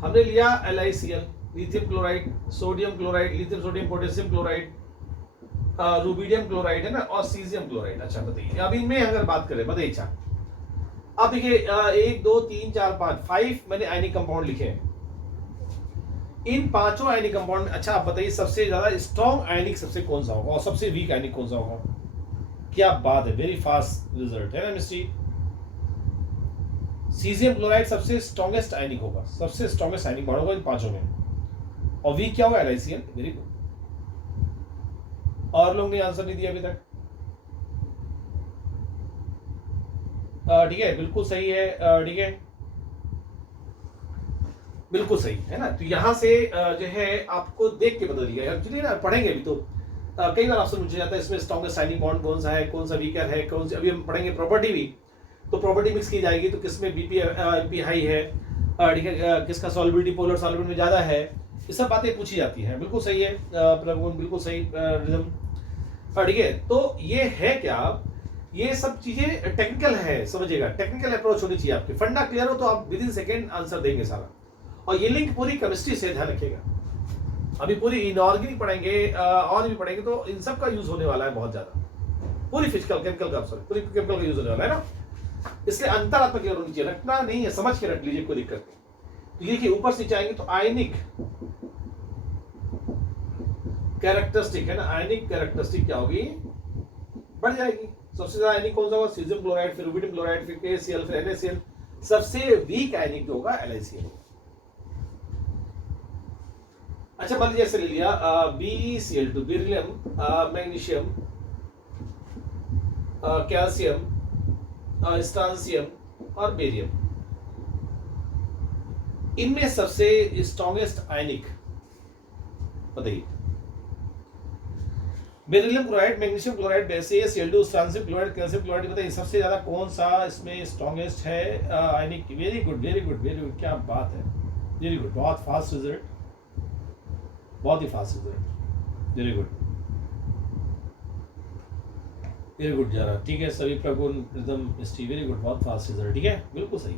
हमने लिया LiCl, lithium chloride, sodium chloride, lithium sodium potassium chloride, rubidium chloride है ना, और सीजियम क्लोराइड। अच्छा बताइए अब इनमें अगर बात करें, बताइए। अच्छा अब देखिए 1 2 3 4 5 मैंने आयनिक कंपाउंड लिखे हैं। इन पांचों आयनिक कंपाउंड, अच्छा आप बताइए सबसे ज्यादा स्ट्रॉन्ग आयनिक सबसे कौन सा होगा और सबसे वीक आयनिक कौन सा होगा? क्या बात है, वेरी फास्ट रिजल्ट है ना मिस्टी। सीजियम क्लोराइड सबसे स्ट्रॉन्गेस्ट आयनिक होगा, सबसे स्ट्रॉन्गेस्ट आयनिक बाड होगा इन पांचों में। और वीक क्या होगा? LiCl। Very good. और लोग ने आंसर नहीं दिया अभी तक। ठीक है बिल्कुल सही है, ठीक है बिल्कुल सही है ना। तो यहां से जो है आपको देख के बता दिया एक्चुअली ना, पढ़ेंगे अभी तो कई बार आपसे पूछा जाता है इसमें स्ट्रॉन्गेस्ट आयनिक बॉन्ड कौन सा है, कौन सा वीकर है, कौन सी, अभी हम पढ़ेंगे प्रॉपर्टी भी, तो प्रॉपर्टी मिक्स की जाएगी तो किसमें बीपी एमपी हाई है, ठीक है, किसका सॉल्युबिलिटी पोलर सॉल्वेंट में ज्यादा है, ये सब बातें पूछी जाती हैं। बिल्कुल सही है प्रभुगुण, बिल्कुल सही रिदम, ठीक है। तो ये है क्या, ये सब चीजें टेक्निकल है, समझिएगा टेक्निकल अप्रोच होनी चाहिए आपकी। फंडा क्लियर हो तो आप विद इन सेकेंड आंसर देंगे सारा। और ये लिंक पूरी केमिस्ट्री से, ध्यान रखिएगा। अभी पूरी इनऑर्गेनिक पढ़ेंगे और भी पढ़ेंगे तो इन सब का यूज होने वाला है बहुत ज्यादा, पूरी फिजिकल केमिकल का, सॉरी पूरी केमिकल का यूज होने वाला है ना। इसलिए अंतर आपको क्लियर होनी चाहिए, रखना नहीं है, समझ के रख लीजिए, कोई दिक्कत नहीं। तो देखिए ऊपर से जाएंगे तो आयनिक कैरेक्टरिस्टिक है ना, आयनिक कैरेक्टरिस्टिक क्या होगी, बढ़ जाएगी। सबसे ज्यादा आयनिक कौन सा होगा? सीजियम क्लोराइड, फिर रुबिडियम क्लोराइड, फिर KCl, फिर NaCl। सबसे वीक आयनिक जो होगा LiCl। अच्छा मान लीजिए ऐसे ले लिया BeCl2, beryllium, magnesium, calcium, strontium और बेरियम। इनमें सबसे स्ट्रॉन्गेस्ट आयनिक बताइए? Beryllium chloride, magnesium chloride, BeCl2, strontium chloride, calcium chloride, बताइए सबसे ज्यादा कौन सा इसमें स्ट्रॉन्गेस्ट है ionic? Very good very good very good, क्या बात है, वेरी गुड, बहुत फास्ट रिजल्ट, बहुत ही fast result, very good very good जा रहा, ठीक है सभी प्रगुण एकदम मिस्टी, वेरी गुड, बहुत फास्ट रिजल्ट, ठीक है बिल्कुल सही।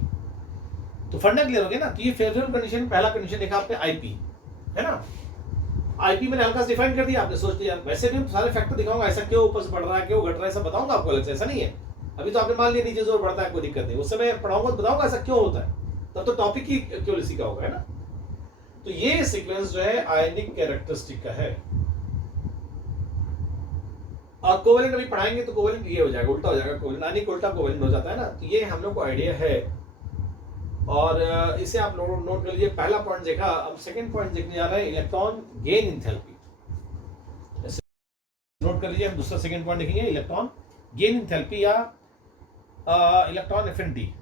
तो फंडा क्लियर हो गया ना। तो ये फेवरेबल कंडीशन, पहला कंडीशन देखा आपने आईपी है ना, आईपी मैंने हल्का डिफाइन कर दिया, आपने सोच लिया। वैसे भी हम सारे फैक्टर दिखाऊंगा, ऐसा क्यों ऊपर से बढ़ रहा है, क्यों घट रहा है, सब बताऊंगा आपको अलग से, ऐसा नहीं है। अभी तो आपने मान लिया नीचे जोर बढ़ता है, कोई दिक्कत नहीं, उस समय पढ़ाऊंगा तो बताऊंगा ऐसा क्यों होता है, तब तो टॉपिक ही क्यूरेसी का होगा, है ना। तो ये सीक्वेंस जो है आयनिक कैरेक्टरिस्टिक का है। और कोवेलेंट अभी पढ़ाएंगे तो कोवेलेंट ये हो जाएगा, उल्टा हो जाएगा, कोवेलेंट आयनिक उल्टा कोवेलेंट हो जाता है ना। तो ये हम लोग को आइडिया है और इसे आप नोट कर लीजिए। पहला पॉइंट देखा, अब सेकंड पॉइंट देखने जा रहे हैं, इलेक्ट्रॉन गेन एंथैल्पी। नोट कर लीजिए, हम दूसरा सेकंड पॉइंट देखेंगे, इलेक्ट्रॉन गेन एंथैल्पी या इलेक्ट्रॉन एफिनिटी।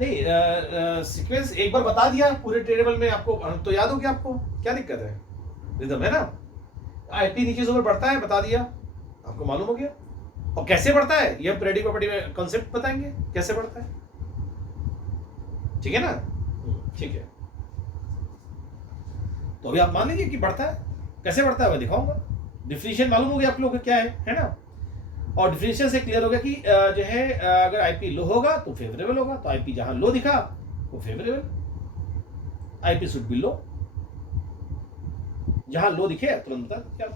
नहीं सीक्वेंस एक बार बता दिया पूरे टेबल में आपको, तो याद हो गया आपको, क्या दिक्कत है, रिदम है ना। आईपी नीचे से ऊपर बढ़ता है, बता दिया आपको, मालूम हो गया। और कैसे बढ़ता है ये पीरियोडिक प्रॉपर्टी में कॉन्सेप्ट बताएंगे कैसे बढ़ता है, ठीक है ना, ठीक है। तो अभी आप मान लीजिए कि बढ़ता है, कैसे बढ़ता है मैं दिखाऊंगा। डिफिनेशन मालूम हो गया आप लोगों को क्या है ना। और डिफिनेशन से क्लियर हो गया कि जो है अगर आईपी लो होगा तो फेवरेबल होगा, तो आईपी जहां लो दिखा वो फेवरेबल, आईपी शुड बी लो, जहां लो दिखे तुरंत बता क्या।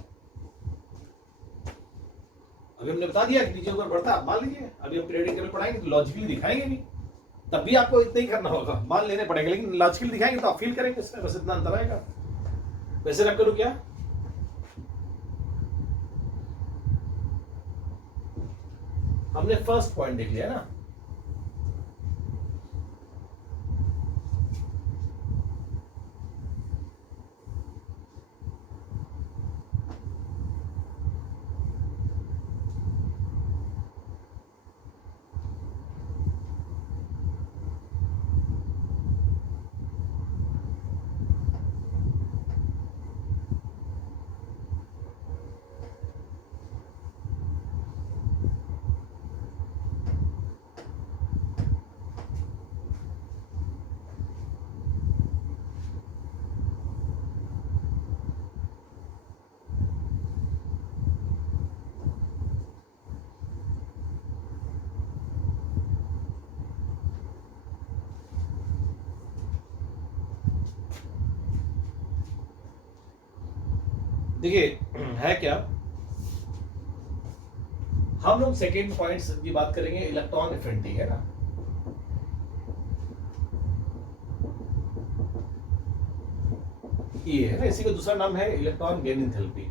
अभी हमने बता दिया कि नीचे ऊपर बढ़ता, आप मान लीजिए। अभी हम ट्रेडिंग करके पढ़ाएंगे तो लॉजिकली दिखाएंगे भी, तब भी आपको इतना ही करना होगा, मान लेने पड़ेगा, लेकिन लॉजिकली दिखाएंगे तो आप फील करेंगे इसमें, बस इतना अंतर आएगा। वैसे रख करूं क्या, हमने फर्स्ट पॉइंट देख लिया ना। देखिए है क्या, हम लोग सेकेंड पॉइंट की बात करेंगे, इलेक्ट्रॉन एफिनिटी है ना। ये है ना, इसी का दूसरा नाम है इलेक्ट्रॉन गेन एंथैल्पी।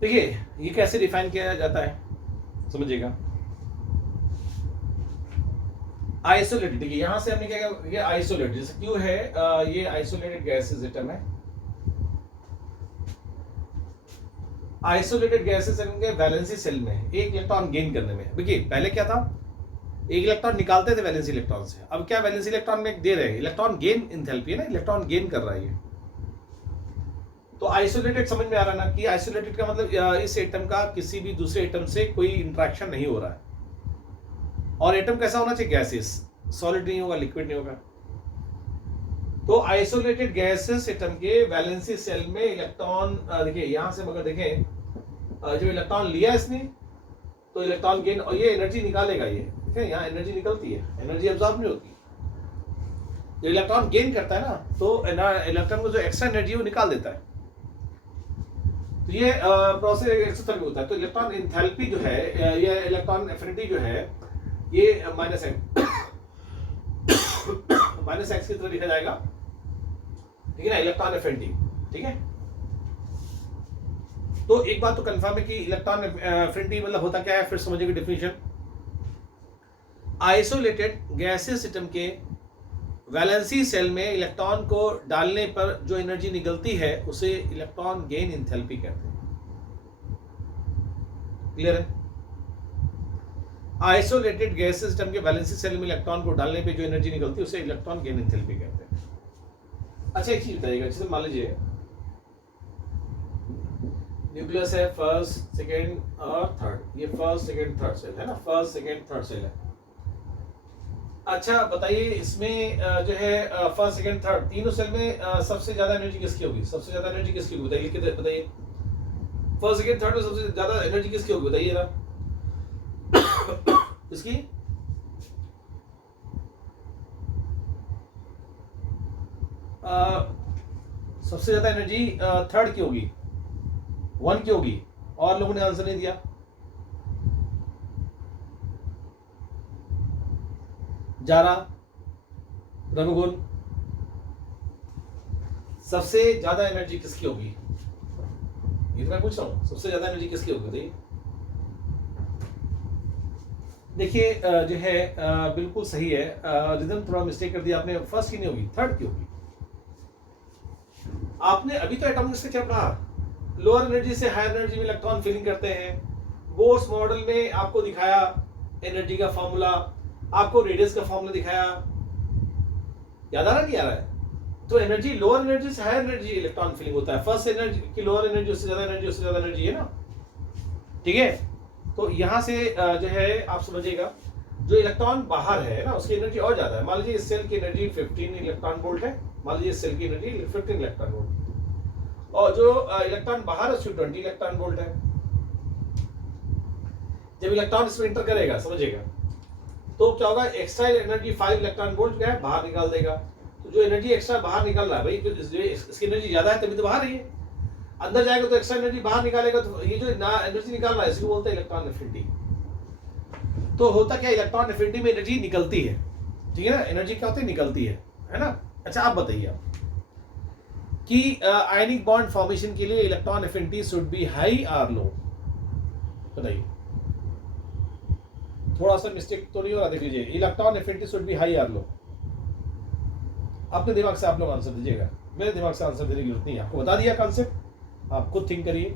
देखिए ये कैसे डिफाइन किया जाता है समझिएगा। आइसोलेटेड, देखिए यहां से हमने क्या किया, ये आइसोलेटेड, जैसे क्यों है ये आइसोलेटेड गैसेस एटम है। आइसोलेटेड गैसेस के वैलेंसी सेल में एक इलेक्ट्रॉन गेन करने में, देखिए पहले क्या था, एक इलेक्ट्रॉन निकालते थे वैलेंसी इलेक्ट्रॉन से, अब क्या वैलेंसी इलेक्ट्रॉन में दे रहे हैं, इलेक्ट्रॉन गेन एंथैल्पी है ना, इलेक्ट्रॉन गेन कर रहा है। तो आइसोलेटेड समझ में आ रहा है ना, कि आइसोलेटेड का मतलब इस एटम का किसी भी दूसरे एटम से कोई इंटरेक्शन नहीं हो रहा है। और एटम कैसा होना चाहिए, गैसेस, सॉलिड नहीं होगा, लिक्विड नहीं होगा। तो आइसोलेटेड गैसेस एटम के वैलेंसी सेल में इलेक्ट्रॉन, देखिए यहां से अगर देखें, जो इलेक्ट्रॉन लिया इसने तो इलेक्ट्रॉन गेन, और ये एनर्जी निकालेगा, ये देखिए यहाँ एनर्जी निकलती है, एनर्जी एब्जॉर्ब नहीं होती। जो इलेक्ट्रॉन गेन करता है ना, तो इलेक्ट्रॉन को जो एक्स्ट्रा एनर्जी है वो निकाल देता है। तो ये प्रोसेस एक इस तरह होता है। तो इलेक्ट्रॉन एंथैल्पी जो है, ये इलेक्ट्रॉन एफिनिटी जो है, ये माइनस एक्स की तरह लिखा जाएगा, ठीक है ना, इलेक्ट्रॉन एफिनिटी, ठीक है। तो एक बात तो कंफर्म है कि इलेक्ट्रॉन एफिनिटी मतलब होता क्या है, फिर समझिएगा डिफिनीशन। आइसोलेटेड गैसेस सिस्टम के वैलेंसी सेल में इलेक्ट्रॉन को डालने पर जो एनर्जी निकलती है उसे इलेक्ट्रॉन गेन एंथैल्पी कहते हैं। क्लियर है? आइसोलेटेड गैस सिस्टम के वैलेंसी सेल में इलेक्ट्रॉन को डालने पे जो एनर्जी निकलती है उसे इलेक्ट्रॉन गेन एंथैल्पी कहते हैं। अच्छा एक चीज बताइएगा, जैसे मान लीजिए न्यूक्लियस है, फर्स्ट सेकेंड और थर्ड, ये फर्स्ट सेकेंड थर्ड सेल है ना, फर्स्ट सेकेंड थर्ड सेल है। अच्छा बताइए इसमें जो है फर्स्ट सेकेंड थर्ड तीनों सेल में सबसे ज्यादा एनर्जी किसकी होगी, सबसे ज्यादा एनर्जी किसकी होगी बताइए, कितने बताइए, फर्स्ट सेकेंड थर्ड में सबसे ज्यादा एनर्जी किसकी होगी बताइए ना। किसकी? सबसे ज्यादा एनर्जी थर्ड की होगी, वन की होगी। और लोगों ने आंसर नहीं दिया। जारा, रघुगुण, सबसे ज्यादा एनर्जी किसकी होगी, ये तो मैं पूछ रहा हूं, सबसे ज्यादा एनर्जी किसकी होगी बताइए। देखिए जो है बिल्कुल सही है, रिदम थोड़ा मिस्टेक कर दिया आपने, फर्स्ट की नहीं होगी, थर्ड की होगी। आपने अभी तो एटॉमिक से क्या पढ़ा, लोअर एनर्जी से हायर एनर्जी में इलेक्ट्रॉन फीलिंग करते हैं। बोर्स मॉडल में आपको दिखाया एनर्जी का फॉर्मूला, आपको रेडियस का फॉर्मूला दिखाया, याद आ रहा नहीं आ रहा है? तो एनर्जी, लोअर एनर्जी से हायर एनर्जी इलेक्ट्रॉन फीलिंग होता है। फर्स्ट एनर्जी की लोअर एनर्जी, उससे ज्यादा एनर्जी, उससे ज्यादा एनर्जी, है ना, ठीक है। तो यहां से जो है आप समझिएगा, जो इलेक्ट्रॉन बाहर है ना उसकी एनर्जी और ज्यादा है। मान लीजिए इस सेल की एनर्जी 15 इलेक्ट्रॉन वोल्ट है, मान लीजिए इस सेल की एनर्जी 15 इलेक्ट्रॉन वोल्ट, और जो इलेक्ट्रॉन बाहर है उसकी 20 इलेक्ट्रॉन वोल्ट है। जब इलेक्ट्रॉन इसमें इंटर करेगा, समझिएगा, तो क्या होगा, एक्स्ट्रा एनर्जी 5 इलेक्ट्रॉन वोल्ट क्या है, बाहर निकाल देगा। तो जो एनर्जी एक्स्ट्रा बाहर निकल रहा है भाई, इसकी एनर्जी ज्यादा है तभी तो बाहर है। अंदर जाएगा तो एक्स्ट्रा एनर्जी बाहर निकालेगा, तो ये जो एनर्जी निकाल रहा है इसको बोलते हैं इलेक्ट्रॉन एफिनिटी। तो होता क्या, इलेक्ट्रॉन एफिनिटी में एनर्जी निकलती है, ठीक है ना, एनर्जी क्या होती है, निकलती है ना। अच्छा आप बताइए आप कि आयनिक बॉन्ड फॉर्मेशन के लिए electron affinity should be high और लो, बताइए। थोड़ा सा मिस्टेक तो नहीं हो रहा, देख लीजिए, electron affinity should be high और लो। अपने दिमाग से आप लोग आंसर दीजिएगा, मेरे दिमाग से आंसर देने की जरूरत नहीं है, आपको बता दिया कॉन्सेप्ट, आप खुद थिंक करिए।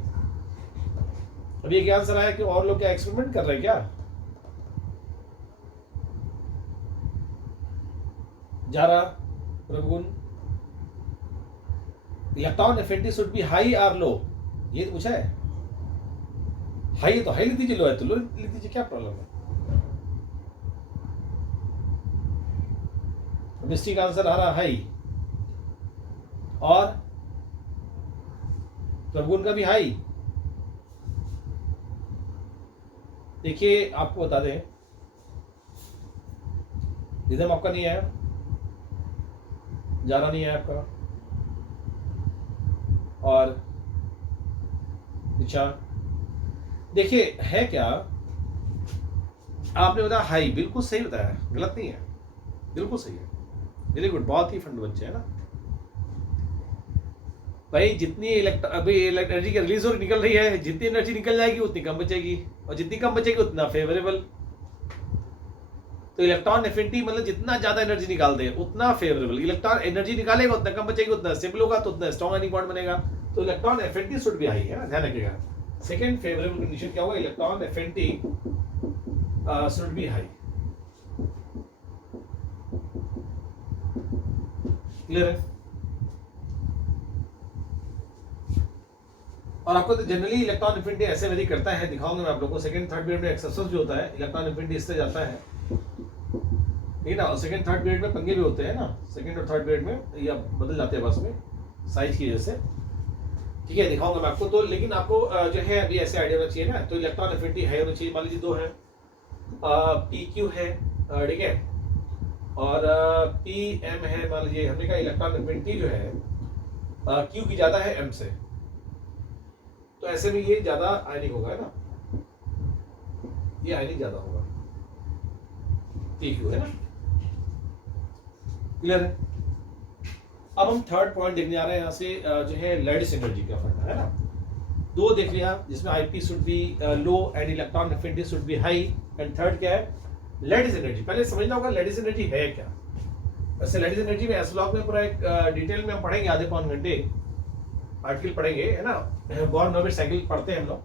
अब ये क्या आंसर आया कि और लोग क्या एक्सपेरिमेंट कर रहे हैं क्या? जारा, प्रभुगुण, electron affinity should be high और लो, ये तो पूछा है। हाई तो हाई लिख दीजिए, लो है तो लो लिख दीजिए, क्या प्रॉब्लम है? मिस्टी का आंसर आ रहा हाई, और प्रभुगुण का भी हाई। देखिए आपको बता दें, रिदम आपका नहीं आया, जाना नहीं है आपका, और विचार देखिए है क्या, आपने बताया हाई, बिल्कुल सही बताया, गलत नहीं है, बिल्कुल सही है, वेरी गुड, बहुत ही फंड बच्चे है ना भाई। जितनी अभी एनर्जी की रिलीज हो निकल रही है, जितनी एनर्जी निकल जाएगी उतनी कम बचेगी, और जितनी कम बचेगी उतना फेवरेबल। तो इलेक्ट्रॉन एफिनिटी मतलब जितना ज्यादा एनर्जी निकाल दे उतना फेवरेबल, इलेक्ट्रॉन एनर्जी निकालेगा उतना कम बचेगी, उतना स्टेबल होगा, तो उतना स्ट्रॉन्ग आयनिक बॉन्ड बनेगा। तो electron affinity should be high, है ना, ध्यान रखिएगा। सेकंड फेवरेबल कंडीशन क्या होगा, electron affinity should be high. Clear है? और आपको तो जनरली इलेक्ट्रॉन एफिनिटी ऐसे वेरी करता है, दिखाऊंगा मैं आप लोगों को। सेकंड थर्ड पीरियड में एक्सरसाइज भी होता है, इलेक्ट्रॉन एफिनिटी इससे जाता है, ठीक है ना। और सेकंड थर्ड पीरियड में पंगे भी होते हैं ना, सेकंड और थर्ड पीरियड में या बदल जाते हैं बस में साइज की वजह से, ठीक है, दिखाऊंगा मैं आपको। तो लेकिन आपको जो है अभी ऐसे आइडिया होना चाहिए ना, तो इलेक्ट्रॉन एफिनिटी हाई होनी चाहिए। मान लीजिए दो है, पी क्यू है, ठीक है, और पी एम है। मान लीजिए हमने कहा इलेक्ट्रॉन एफिनिटी जो है क्यू की ज्यादा है एम से, तो ऐसे में ये ज्यादा आयनिक होगा, है ना, ये आयनिक ज्यादा होगा, पी क्यू, है ना, क्लियर है? अब हम थर्ड पॉइंट देखने आ रहे हैं, यहाँ से जो है लैटिस एनर्जी का फंडा, है ना। दो देख लिया, जिसमें IP should be low and electron affinity should be high, and third क्या है, लैटिस एनर्जी। पहले समझना होगा लैटिस एनर्जी है क्या। वैसे लैटिस एनर्जी में एस ब्लॉक में पूरा एक डिटेल में हम पढ़ेंगे, आधे पौन घंटे आर्टिकल पढ़ेंगे, है ना, बॉर्न नोबेल साइकिल पढ़ते हैं हम लोग,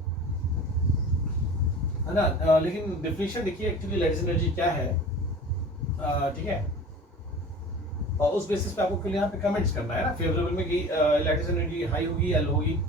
है ना। लेकिन डिफिनेशन देखिए एक्चुअली लैटिस एनर्जी क्या है, ठीक है, और उस बेसिस पे आपको यहाँ पे कमेंट्स करना है ना, फेवरेबल में कि लैटिस एनर्जी हाई होगी या लो होगी।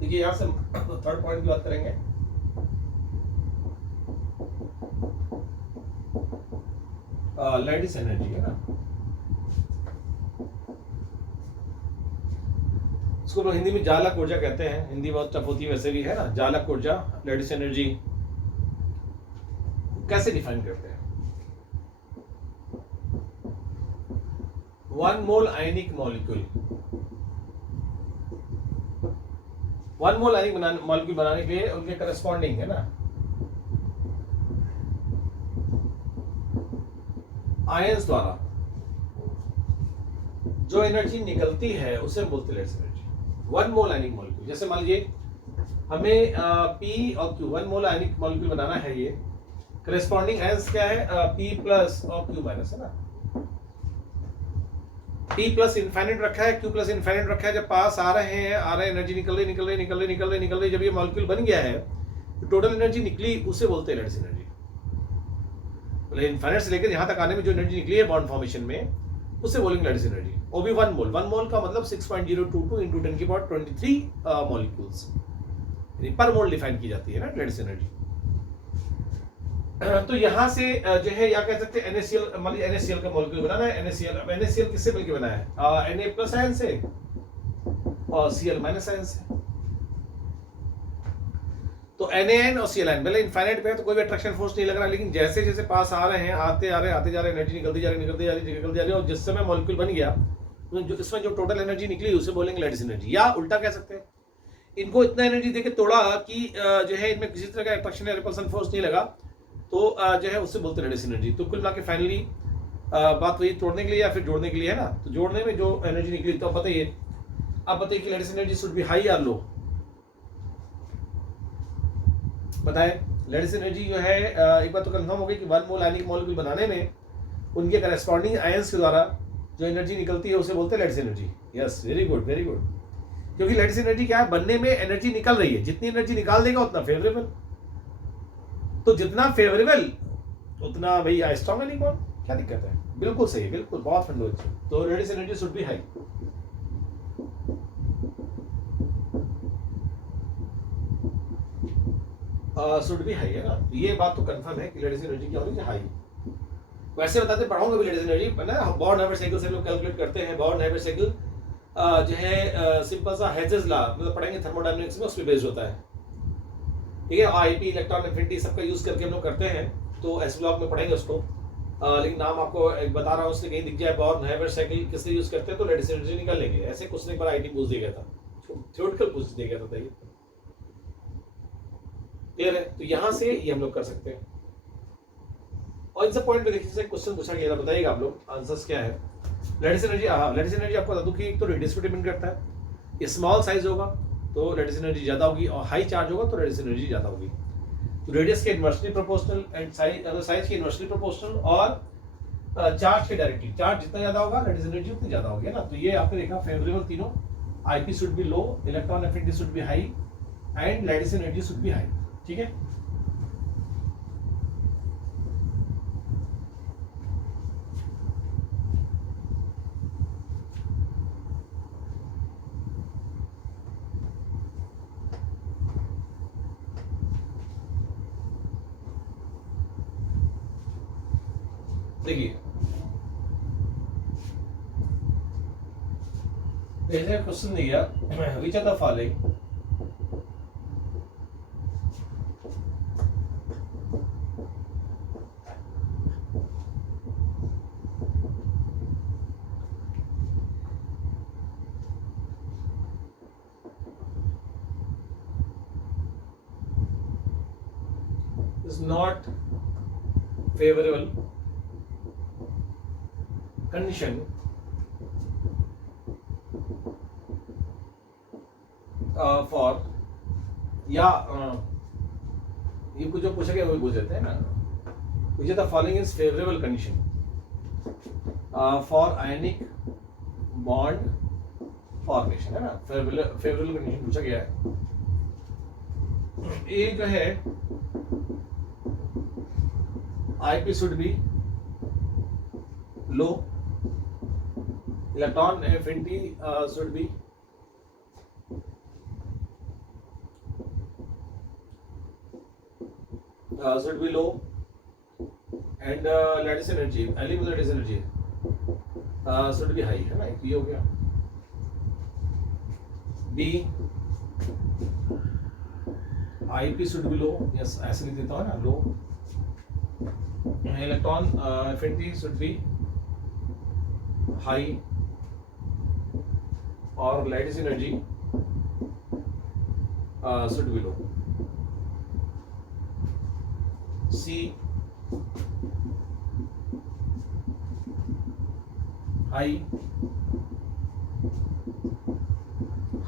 देखिए यहाँ से थर्ड पॉइंट की बात करेंगे, लैटिस एनर्जी, है ना, इसको लोग हिंदी में जालक ऊर्जा कहते हैं, हिंदी बहुत टफ होती है वैसे भी, है ना। जालक ऊर्जा, लैटिस एनर्जी कैसे डिफाइन करते हैं, 1 मोल आयनिक मॉलिक्यूल, 1 मोल आयनिक मॉलिक्यूल बनाने के लिए उनके करस्पॉन्डिंग, है ना, आयंस द्वारा जो एनर्जी निकलती है उसे बोलते हैं let's energy. 1 mole ionic molecule, जैसे मान लीजिए हमें P और Q 1 मोल आयनिक मॉलिक्यूल बनाना है, ये करेस्पॉन्डिंग आयंस क्या है, P प्लस और Q माइनस, है ना। P प्लस इनफाइनाइट रखा है, Q प्लस इनफाइनाइट रखा है, जब पास आ रहे हैं एनर्जी निकल रही, जब ये मॉलिक्यूल बन गया है तो टोटल एनर्जी निकली उसे बोलते हैं लैटिस एनर्जी। मतलब इनफाइनाइट से लेकर यहाँ तक आने में जो एनर्जी निकली है बॉन्ड फॉर्मेशन में उसे बोलेंगे लैटिस एनर्जी। वो भी 1 मोल, 1 मोल का मतलब 6.022 इंटू 10 की पावर 23 मॉलिक्यूल्स पर मोल डिफाइन की जाती है ना लैटिस एनर्जी। तो यहाँ से जो है या कह सकते हैं NaCl, मान लीजिए NaCl का मॉलिक्यूल बनाना है। NaCl, अब NaCl किससे मिलकर बना है, Na प्लस आयन से और Cl माइनस आयन से। तो NaN और Cl आयन मतलब इनफाइनाइट पे है तो कोई भी अट्रैक्शन फोर्स नहीं लग रहा, लेकिन जैसे जैसे पास आ रहे हैं, आते जा रहे एनर्जी निकलती जा रही, और जिस समय मॉलिक्यूल बन गया तो जो इसमें जो टोटल एनर्जी निकली उसे बोलेंगे लैटिस एनर्जी। या उल्टा कह सकते हैं, इनको इतना एनर्जी देके तोड़ा कि जो है इनमें किसी तरह का अट्रैक्शन या रिपल्सन फोर्स नहीं लगा, तो जो है उससे बोलते हैं लैटिस एनर्जी। तो कुल मिला के फाइनली बात वही तोड़ने के लिए या फिर जोड़ने के लिए है ना। तो जोड़ने में जो एनर्जी निकली, तो बताइए कि lattice energy should be high या लो, बताएं। लैटिस एनर्जी जो है एक बात तो कंफर्म हो गई कि 1 मोल आयनिक मॉलिक्यूल बनाने में उनके करेस्पॉन्डिंग आयंस के द्वारा जो एनर्जी निकलती है उसे बोलते हैं lattice energy. Yes, very good very good. क्योंकि लैटिस एनर्जी क्या है, बनने में एनर्जी निकल रही है, जितनी एनर्जी निकाल देगा उतना फेवरेबल, तो जितना फेवरेबल उतना भाई स्ट्रॉन्ग आयनिक बॉन्ड, क्या दिक्कत है। बिल्कुल सही, बिल्कुल बहुत फंडामेंटल। तो lattice energy should be high. Should be high है ना, ये बात तो कंफर्म है कि लैटिस एनर्जी क्या होनी चाहिए, हाई। वैसे बताते पढ़ाऊंगा भी लैटिस एनर्जी ना, बॉर्न हाइब्रिड साइकिल से लोग कैलकुलेट करते हैं। बॉर्न हाइब्रिड साइकिल जो है सिंपल सा हेजेस लॉ मतलब पढ़ेंगे थर्मोडायनामिक्स में, उस पर बेस्ड होता है, ठीक है। आईपी इलेक्ट्रॉन एफिनिटी सबका यूज करके हम लोग करते हैं, तो एस ब्लॉक में पढ़ेंगे उसको। लेकिन नाम आपको एक बता रहा हूँ, उससे कहीं दिख जाए बॉर्न हाइब्रिड साइकिल किससे यूज करते हैं तो लैटिस एनर्जी निकाल लेंगे। ऐसे कुछ नहीं, पर आईटी पूछ दिया गया था, थ्योरेटिकल पूछ दिया गया था, बताइए क्लियर है। तो यहाँ से ये हम लोग कर सकते हैं। और इन सब पॉइंट पे देखिए क्वेश्चन पूछा गया था, बताइएगा आप लोग आंसर्स क्या है। लैटिस एनर्जी, हाँ लैटिस एनर्जी आपको बता दूं कि एक तो रेडियस पे डिपेंड करता है, स्मॉल साइज होगा तो लैटिस एनर्जी ज्यादा होगी, और हाई चार्ज होगा तो लैटिस एनर्जी ज्यादा होगी। तो रेडियस के इनवर्सली प्रोपोर्शनल एंड साइज के इनवर्सली प्रोपोर्शनल, और चार्ज के डायरेक्टली, चार्ज जितना ज्यादा होगा लैटिस एनर्जी उतनी ज्यादा होगी ना। तो ये आपने देखा फेवरेबल तीनों, IP should be low, electron affinity should be high and lattice energy should be high, ठीक है। देखिए जैसे क्वेश्चन दिया, which are the following is not favorable condition for, या ये कुछ जो पूछा गया वही पूछ देते हैं ना। which of the following is favorable condition for ionic bond formation, है ना। फेवरेबल कंडीशन पूछा गया है। ए जो है IP should be low, electron affinity should be low, and lattice energy, element lattice energy should be high, है ना। ये हो गया। B IP should be low, yes ऐसे लिख देता हूँ ना, low, electron affinity should be high, और lattice energy should be low। C high,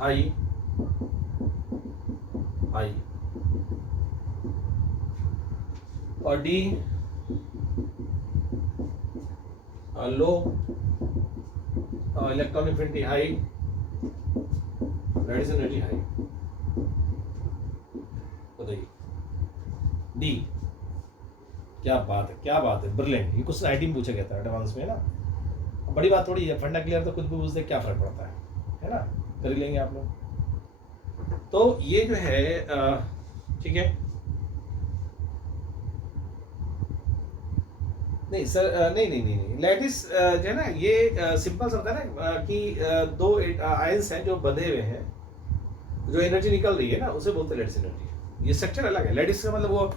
high high, और D low, electron affinity high, lattice energy high. बताइए डी। क्या बात है, क्या बात है, ब्रिलियंट। ये कुछ आईटी में पूछा गया था एडवांस में ना, बड़ी बात थोड़ी है, फंडा क्लियर तो कुछ भी पूछ दे, क्या फर्क पड़ता है ना, कर ही लेंगे आप लोग। तो ये जो है ठीक है, नहीं सर, नहीं नहीं नहीं नहीं, लैटिस जो है ना, ये सिंपल सा होता है ना कि दो आयंस हैं जो बंधे हुए हैं, जो एनर्जी निकल रही है ना, उसे बोलते हैं लैटिस एनर्जी। ये स्ट्रक्चर अलग है, लैटिस का मतलब वो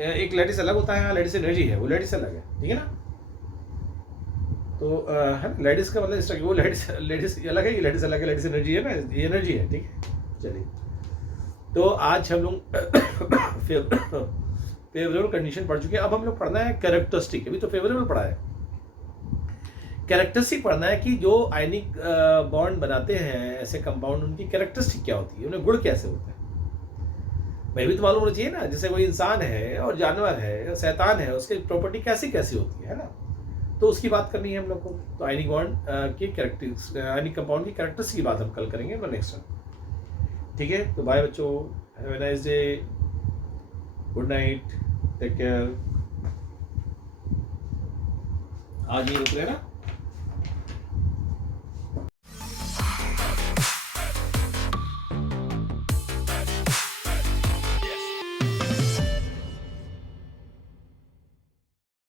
एक लैटिस अलग होता है, लैटिस एनर्जी है, वो लैटिस अलग है, ठीक है ना। तो है लैटिस का मतलब स्ट्रक्चर, वो लैटिस लैटिस अलग है, ये लैटिस अलग है, लैटिस एनर्जी है ना, ये एनर्जी है, ठीक है। चलिए, तो आज हम लोग फेवरेबल कंडीशन पढ़ चुके हैं। अब हम लोग पढ़ना है कैरेक्टरिस्टिक। अभी तो फेवरेबल पढ़ा है, कैरेक्टरिस्टिक पढ़ना है कि जो आयनिक बॉन्ड बनाते हैं ऐसे कंपाउंड, उनकी कैरेक्टरिस्टिक क्या होती है, उन्हें गुण कैसे होते हैं। मैं भी तो मालूम होना चाहिए ना, जैसे कोई इंसान है और जानवर है, शैतान है, उसकी प्रॉपर्टी कैसी कैसी होती है ना, तो उसकी बात करनी है हम लोग को। तो आयनिक बॉन्ड की कैरेक्टरिस्टिक, आयनिक कंपाउंड की कैरेक्टरिस्टिक की बात हम कल करेंगे नेक्स्ट टाइम, ठीक है। तो बाय बच्चों, have a nice day, good night, take care. आज ये रुक रहे ना।